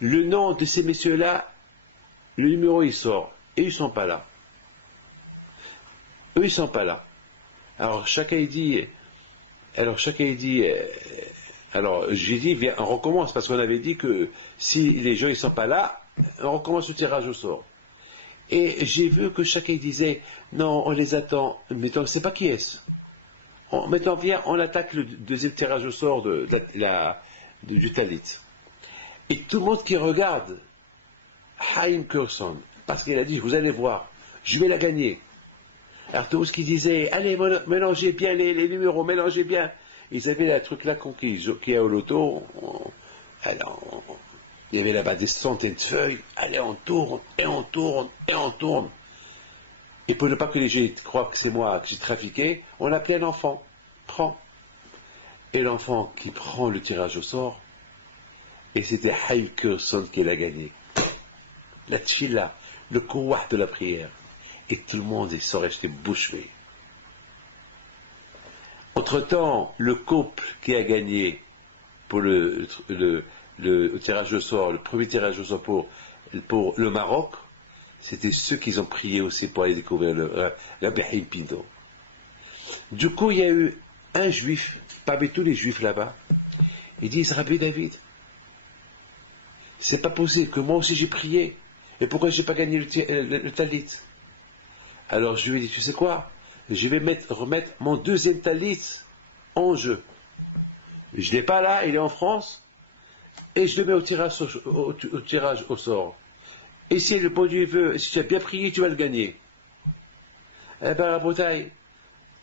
Le nom de ces messieurs-là le numéro il sort, et ils sont pas là. Eux, ils sont pas là. Alors chacun il dit, alors j'ai dit, viens, on recommence, parce qu'on avait dit que si les gens ils sont pas là, on recommence le tirage au sort. Et j'ai vu que chacun disait, non, on les attend, mais on ne sait pas qui est-ce. Maintenant, viens, on attaque le deuxième tirage au sort du Talit. Et tout le monde qui regarde Haïm Kurson, parce qu'il a dit, vous allez voir, je vais la gagner. Alors tous qui disaient, allez, mélangez bien les numéros, mélangez bien. Ils avaient le truc là qui est au loto. Alors, il y avait là-bas des centaines de feuilles. Allez, on tourne, et on tourne, et on tourne. Et pour ne pas que les gens croient que c'est moi que j'ai trafiqué, on a appelé un enfant. Prends. Et l'enfant qui prend le tirage au sort, et c'était Haïm Kurson qui l'a gagné. La tchila, le kouah de la prière. Et tout le monde est sort resté bouche bée. Entre-temps, le couple qui a gagné pour le tirage au sort, le premier tirage au sort pour le Maroc, c'était ceux qui ont prié aussi pour aller découvrir la Bahim Pinto. Du coup, il y a eu un juif, parmi tous les juifs là-bas, ils disent, Rabbi David, c'est pas possible que moi aussi j'ai prié, et pourquoi j'ai pas gagné le talit? Alors je lui ai dit, tu sais quoi? Je vais remettre mon deuxième talit en jeu. Je ne l'ai pas là, il est en France, et je le mets au tirage au sort. Et si le bon Dieu veut, si tu as bien prié, tu vas le gagner. Eh bien, la Bretagne,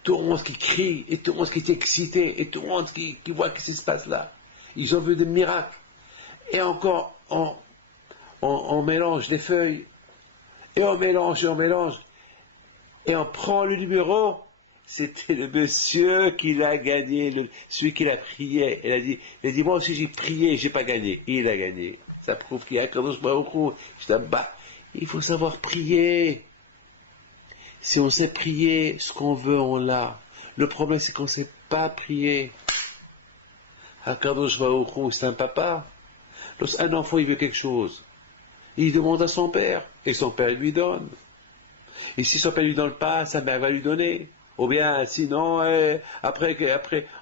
tout le monde qui crie, et tout le monde qui est excité, et tout le monde qui voit ce qui se passe là. Ils ont vu des miracles. Et encore, on mélange les feuilles, et on mélange, et on prend le numéro. C'était le monsieur qui l'a gagné, celui qui l'a prié. Il a dit, moi aussi j'ai prié, j'ai pas gagné. Il a gagné. Ça prouve qu'il y a un Kadosh Baruch Hu. Je dis, bah, il faut savoir prier. Si on sait prier, ce qu'on veut, on l'a. Le problème, c'est qu'on ne sait pas prier. Kadosh Baruch Hu, c'est un papa. Lorsqu'un enfant, il veut quelque chose, il demande à son père, et son père, il lui donne. Et si son père lui donne pas, sa mère va lui donner. Ou bien, sinon, après,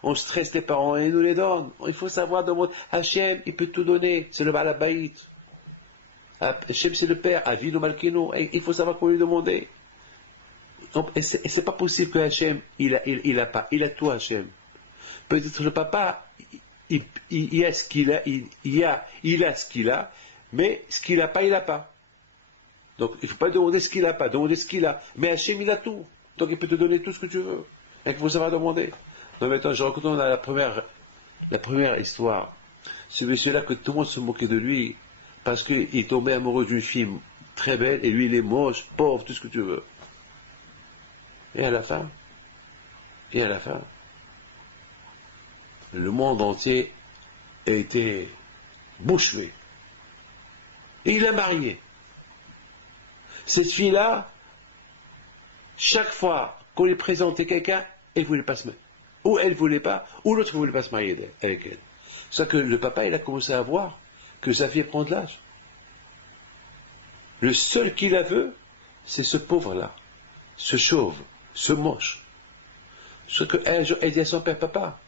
on stresse les parents et ils nous les donnent. Il faut savoir demander. Hachem, il peut tout donner. C'est le Balabaït. Hachem, c'est le père. Avinu Malkinu. Il faut savoir quoi lui demander. Et c'est pas possible que Hachem, il a pas. Il a tout, Hachem. Peut-être le papa, il a ce qu'il a, il a ce qu'il a, mais ce qu'il a pas, il a pas. Donc, il ne faut pas demander ce qu'il n'a pas, demander ce qu'il a. Mais Hachem, il a tout. Donc, il peut te donner tout ce que tu veux. Et il faut savoir demander. Donc, maintenant, je retourne à la première histoire. Celui-là que tout le monde se moquait de lui, parce qu'il tombait amoureux d'une fille très belle, et lui, il est moche, pauvre, tout ce que tu veux. Et à la fin, le monde entier a été bouche bée. Et il a marié. Cette fille-là, chaque fois qu'on lui présentait quelqu'un, elle ne voulait pas se marier. Ou elle ne voulait pas, ou l'autre ne voulait pas se marier avec elle. C'est ça que le papa, il a commencé à voir que sa fille prend de l'âge. Le seul qui la veut, c'est ce pauvre-là, ce chauve, ce moche. Ce qu'un jour, elle dit à son père, papa,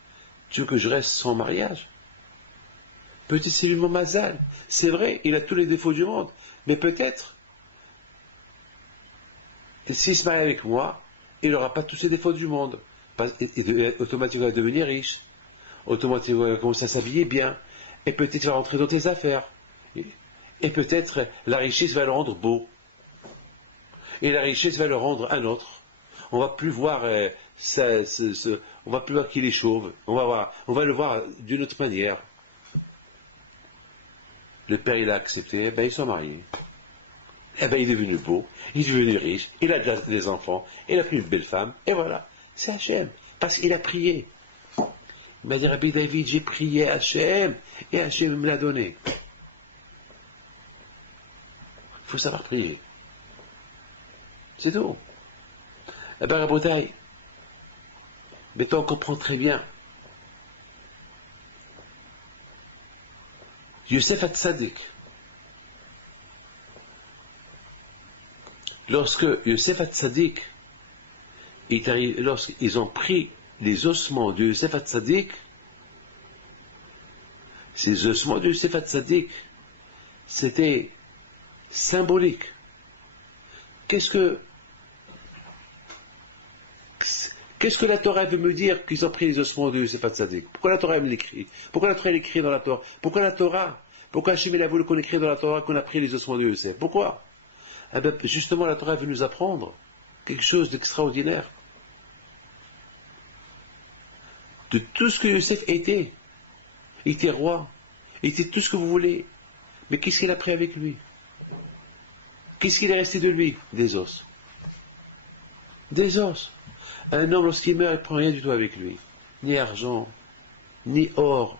tu veux que je reste sans mariage? Petit, c'est lui mon mazal. C'est vrai, il a tous les défauts du monde, mais peut-être, s'il se marie avec moi, il n'aura pas tous les défauts du monde. Automatiquement, il va devenir riche. Automatiquement, il va commencer à s'habiller bien. Et peut-être il va rentrer dans tes affaires. Et peut-être la richesse va le rendre beau. Et la richesse va le rendre un autre. On va plus voir on va plus voir qu'il est chauve. On va le voir d'une autre manière. Le père, il a accepté. Ben, ils sont mariés. Eh ben, il est devenu beau, il est devenu riche, il a des enfants, il a pris une belle femme, et voilà. C'est Hachem, parce qu'il a prié. Il m'a dit, Rabbi David, j'ai prié Hachem, et Hachem me l'a donné. Il faut savoir prier. C'est tout. Eh ben, Rabotai, mais on comprend très bien. Youssef Hatzadik, Lorsque Yosef Hatzadik est arrivé, lorsqu'ils ont pris les ossements de Yosef Hatzadik, ces ossements de Yosef Hatzadik, c'était symbolique. Qu'est-ce que la Torah veut me dire qu'ils ont pris les ossements de Yosef Hatzadik? Pourquoi la Torah me l'écrit? Pourquoi la Torah l'écrit dans la Torah? Pourquoi Hachem a voulu qu'on écrit dans la Torah qu'on a pris les ossements de Yosef? Pourquoi? Eh bien, justement, la Torah veut nous apprendre quelque chose d'extraordinaire. De tout ce que Yosef était. Il était roi. Il était tout ce que vous voulez. Mais qu'est-ce qu'il a pris avec lui? Qu'est-ce qu'il est resté de lui? Des os. Des os. Un homme, lorsqu'il meurt, il ne prend rien du tout avec lui. Ni argent, ni or,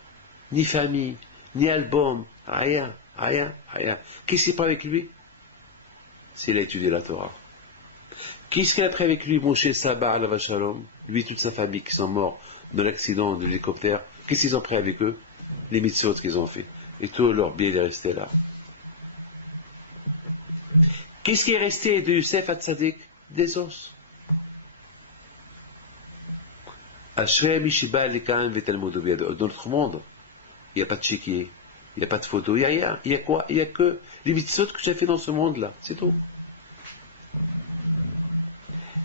ni famille, ni album. Rien, rien, rien. Qu'est-ce qu'il prend avec lui? S'il a étudié la Torah. Qu'est-ce qu'il a pris avec lui, Moshe Sabar, Alav Shalom? Lui et toute sa famille qui sont morts dans l'accident de l'hélicoptère. Qu'est-ce qu'ils ont pris avec eux? Les mitzvot qu'ils ont fait. Et tout leur bien est resté là. Qu'est-ce qui est resté de Yosef Hatzadik? Des os. Dans notre monde, il n'y a pas de chéquier, il n'y a pas de photo, il n'y a rien. Il y a quoi? Il n'y a que les mitzvot que j'ai fait dans ce monde-là. C'est tout.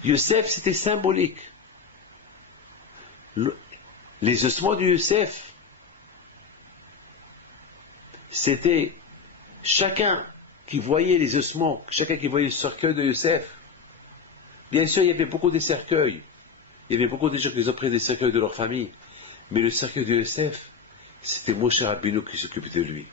Yosef, c'était symbolique. Les ossements de Yosef, c'était chacun qui voyait les ossements, chacun qui voyait le cercueil de Yosef. Bien sûr, il y avait beaucoup de cercueils. Il y avait beaucoup de gens qui ont pris des cercueils de leur famille. Mais le cercueil de Yosef, c'était Moshe Rabbeinu qui s'occupait de lui.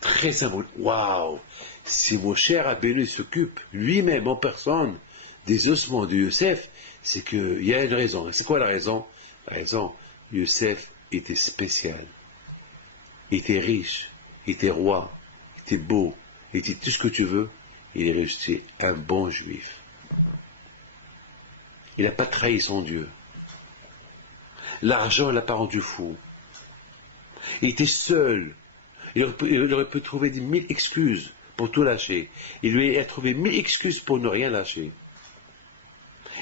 Très symbolique. Waouh! Si Moshe Rabbeinu s'occupe lui-même en personne des ossements de Yosef, c'est qu'il y a une raison. Et c'est quoi la raison? La raison, Yosef était spécial. Il était riche, il était roi, il était beau, il était tout ce que tu veux. Il est resté un bon juif. Il n'a pas trahi son Dieu. L'argent ne l'a pas rendu fou. Il était seul. Il aurait pu trouver 1000 excuses pour tout lâcher. Il lui a trouvé 1000 excuses pour ne rien lâcher.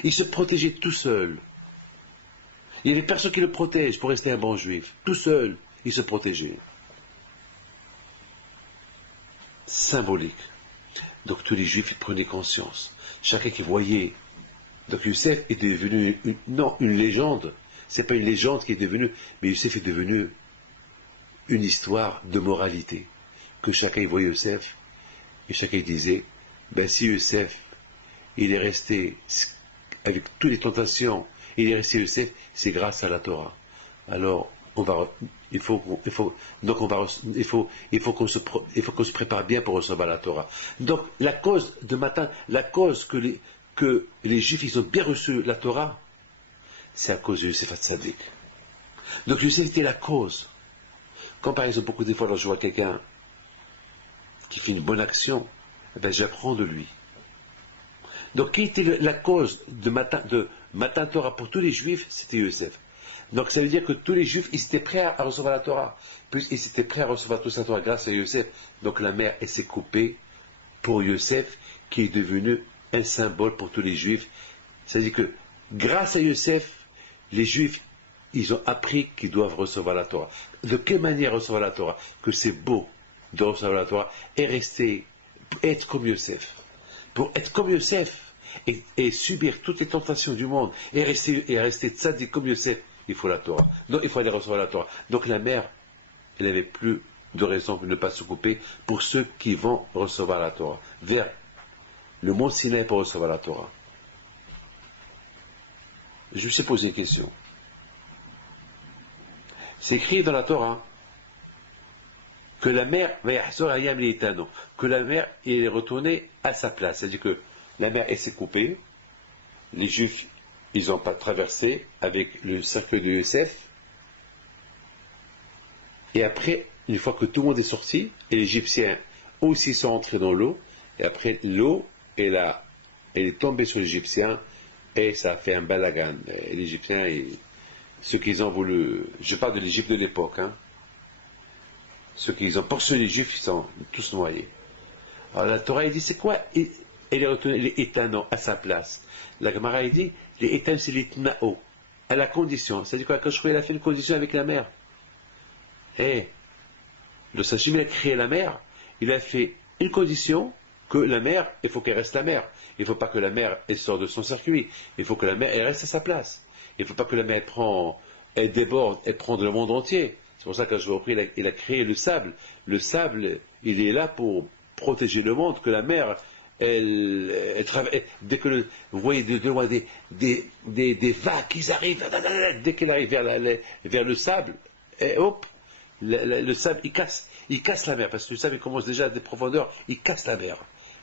Il se protégeait tout seul. Il n'y avait personne qui le protège pour rester un bon juif. Tout seul, il se protégeait. Symbolique. Donc tous les juifs, ils prenaient conscience. Chacun qui voyait. Donc Youssef est devenu, une légende. C'est pas une légende qui est devenue, mais Youssef est devenu une histoire de moralité. Que chacun y voyait Youssef, et chacun disait, ben si Youssef, il est resté, avec toutes les tentations, il est resté Youssef, c'est grâce à la Torah. Alors, il faut qu'on se prépare bien pour recevoir la Torah. Donc, la cause que les Juifs ils ont bien reçu la Torah, c'est à cause de Yosef Hatzadik. Donc Yosef était la cause. Quand par exemple, beaucoup de fois, je vois quelqu'un qui fait une bonne action, eh ben, j'apprends de lui. Donc qui était la cause de Matan Torah pour tous les Juifs? C'était Yosef. Donc ça veut dire que tous les Juifs, ils étaient prêts à recevoir la Torah. Puisqu'ils étaient prêts à recevoir toute la Torah grâce à Yosef. Donc la mer, elle s'est coupée pour Yosef, qui est devenu un symbole pour tous les Juifs. C'est-à-dire que grâce à Yosef, les Juifs, ils ont appris qu'ils doivent recevoir la Torah. De quelle manière recevoir la Torah? Que c'est beau de recevoir la Torah et être comme Yosef. Pour être comme Yosef et subir toutes les tentations du monde et rester tzaddik comme Yosef, il faut la Torah. Donc il faut aller recevoir la Torah. Donc la mère, elle n'avait plus de raison de ne pas se couper pour ceux qui vont recevoir la Torah. Vers le mont Sinaï pour recevoir la Torah. Je me suis posé une question. C'est écrit dans la Torah que la mer que la mer est retournée à sa place. C'est-à-dire que la mer s'est coupée, les Juifs, ils n'ont pas traversé avec le cercueil de Yosef, et après, une fois que tout le monde est sorti, et les Égyptiens aussi sont entrés dans l'eau, et après l'eau, elle est tombée sur les Égyptiens, et ça a fait un balagan. Et les Égyptiens, ceux qui ont voulu, je parle de l'Égypte de l'époque, hein, ceux qui ont poursuivi les Juifs, ils sont tous noyés. Alors la Torah, elle dit, c'est quoi? et il a retourné les étanants à sa place. La Gemara dit, les étanants c'est les tnao, à la condition. C'est-à-dire quoi, quand je il a fait une condition avec la mer. Eh, le Sachim il a créé la mer, il a fait une condition que la mer, il faut qu'elle reste la mer. Il ne faut pas que la mer elle sorte de son circuit. Il faut que la mer elle reste à sa place. Il ne faut pas que la mer elle déborde, elle prend de le monde entier. C'est pour ça que je vous repris, il a créé le sable. Le sable, il est là pour protéger le monde, que la mer, elle travaille. Dès que vous voyez de loin des vagues qui arrivent, dès qu'elle arrive vers le sable, et hop, le sable, il casse la mer, parce que le sable, il commence déjà à des profondeurs, il casse la mer,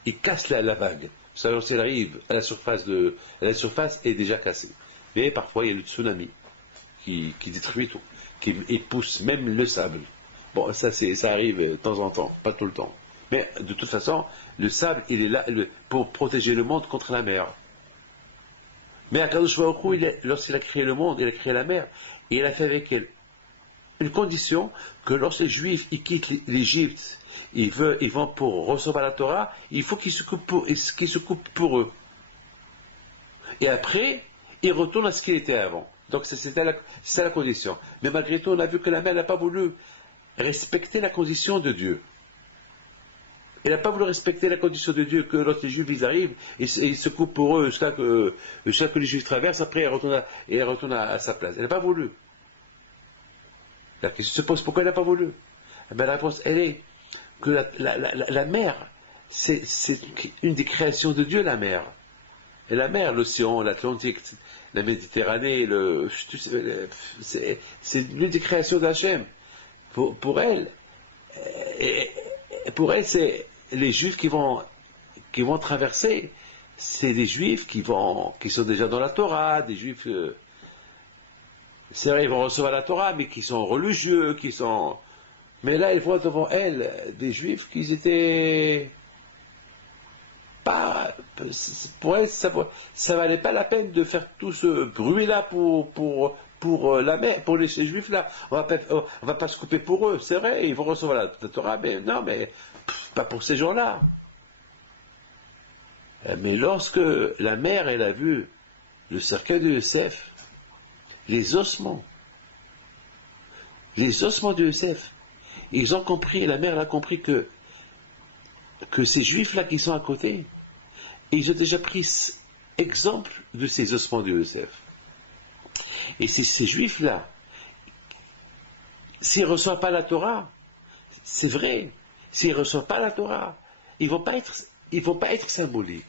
il casse la vague. Vous savez, si elle arrive à la surface, elle est déjà cassée. Mais parfois, il y a le tsunami qui détruit tout, qui pousse même le sable. Bon, ça arrive de temps en temps, pas tout le temps. Mais de toute façon, le sable, il est là pour protéger le monde contre la mer. Mais Akadosh Baruch Hu, lorsqu'il a créé le monde, il a créé la mer, et il a fait avec elle une condition que lorsque les Juifs ils quittent l'Égypte, ils vont pour recevoir la Torah, il faut qu'ils se coupent pour eux. Et après, ils retournent à ce qu'il était avant. Donc c'est la condition. Mais malgré tout, on a vu que la mer n'a pas voulu respecter la condition de Dieu. Elle n'a pas voulu respecter la condition de Dieu que lorsque les Juifs ils arrivent, ils se coupent pour eux jusqu'à que les Juifs traversent, après elle retourne à sa place. Elle n'a pas voulu. La question se pose pourquoi elle n'a pas voulu. Ben, la réponse, elle est que la mer, c'est une des créations de Dieu, la mer. Et la mer, l'océan, l'Atlantique, la Méditerranée, c'est l'une des créations d'Hachem. Pour elle, c'est les Juifs qui vont traverser. C'est des Juifs qui sont déjà dans la Torah, des Juifs. C'est vrai, ils vont recevoir la Torah, mais qui sont religieux, Mais là, ils voient devant elle des Juifs qui étaient pas. Pour elles, ça valait pas la peine de faire tout ce bruit-là pour la mer, pour ces Juifs-là. On va pas se couper pour eux, c'est vrai, ils vont recevoir la Torah, mais non, mais pas pour ces gens-là. Mais lorsque la mère, elle a vu le cercueil de Yosef, les ossements de Yosef, ils ont compris, la mère a compris que ces juifs-là qui sont à côté, ils ont déjà pris exemple de ces ossements de Yosef. Et ces juifs-là, s'ils ne reçoivent pas la Torah, c'est vrai, s'ils ne reçoivent pas la Torah, ils ne vont pas être symboliques.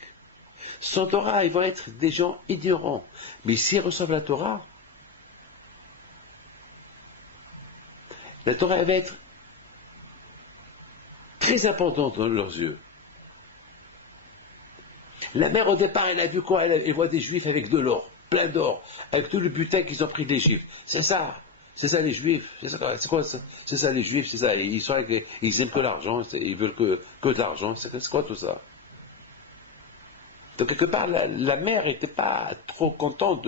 Sans Torah, ils vont être des gens ignorants. Mais s'ils reçoivent la Torah elle va être très importante dans leurs yeux. La mère, au départ, elle a vu quoi? Elle voit des Juifs avec de l'or, plein d'or, avec tout le butin qu'ils ont pris de l'Égypte. C'est ça les Juifs. C'est quoi ça? C'est ça les Juifs, c'est ça. Ils aiment que l'argent, ils veulent que de l'argent. C'est quoi tout ça? Donc quelque part, la mère n'était pas trop contente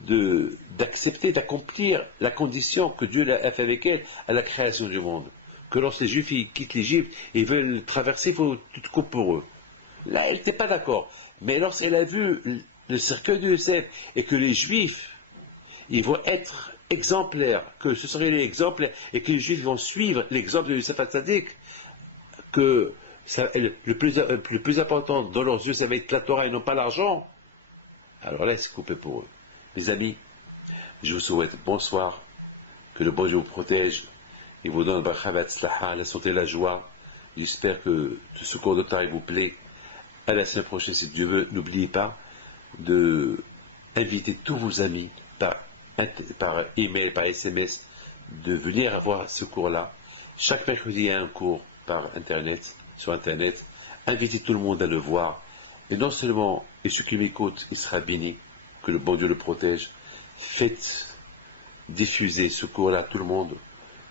d'accepter, d'accomplir la condition que Dieu a fait avec elle à la création du monde. Que lorsque les Juifs ils quittent l'Égypte, ils veulent traverser, il faut tout couper pour eux. Là, elle n'était pas d'accord. Mais lorsqu'elle a vu le cercueil de Yosef et que les Juifs, ils vont être exemplaires, que ce serait l'exemple et que les Juifs vont suivre l'exemple de Yosef Hatzadik, que le plus important dans leurs yeux, ça va être la Torah et non pas l'argent, alors là, c'est coupé pour eux. Mes amis, je vous souhaite bonsoir, que le bon Dieu vous protège, il vous donne la santé et la joie. J'espère que ce cours de Torah vous plaît. À la semaine prochaine, si Dieu veut, n'oubliez pas d'inviter tous vos amis par email, par SMS, de venir avoir ce cours-là. Chaque mercredi, il y a un cours sur Internet. Invitez tout le monde à le voir. Et non seulement, et ceux qui m'écoutent, il sera béni, que le bon Dieu le protège. Faites diffuser ce cours-là à tout le monde,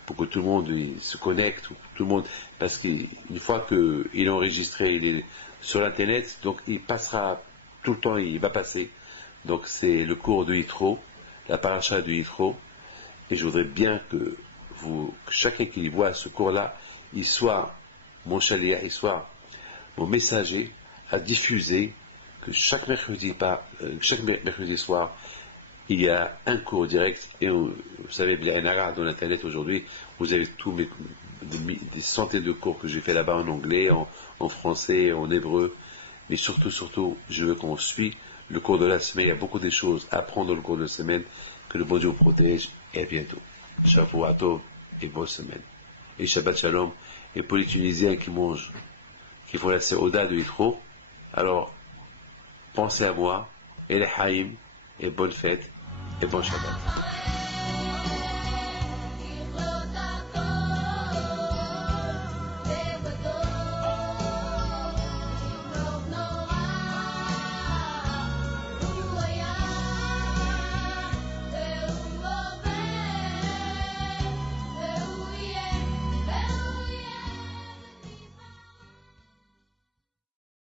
pour que tout le monde se connecte, tout le monde, parce qu'une fois qu'il est enregistré, il est sur l'internet, donc il passera tout le temps, il va passer. Donc c'est le cours de Yitro, la paracha de Yitro, et je voudrais bien que chacun qui voit ce cours-là, il soit mon chaliah, il soit mon messager, à diffuser que chaque mercredi soir, il y a un cours direct, et vous savez, bien dans l'internet aujourd'hui, vous avez des centaines de cours que j'ai fait là-bas en anglais, en français, en hébreu, mais surtout, je veux qu'on suit le cours de la semaine. Il y a beaucoup de choses à apprendre dans le cours de la semaine, que le bon Dieu vous protège, et à bientôt. Shavua Tov et bonne semaine. Et Shabbat Shalom, et pour les Tunisiens qui font la Seouda de Yitro, alors pensez à moi, et les Haïm, et bonne fête, et bon Shabbat.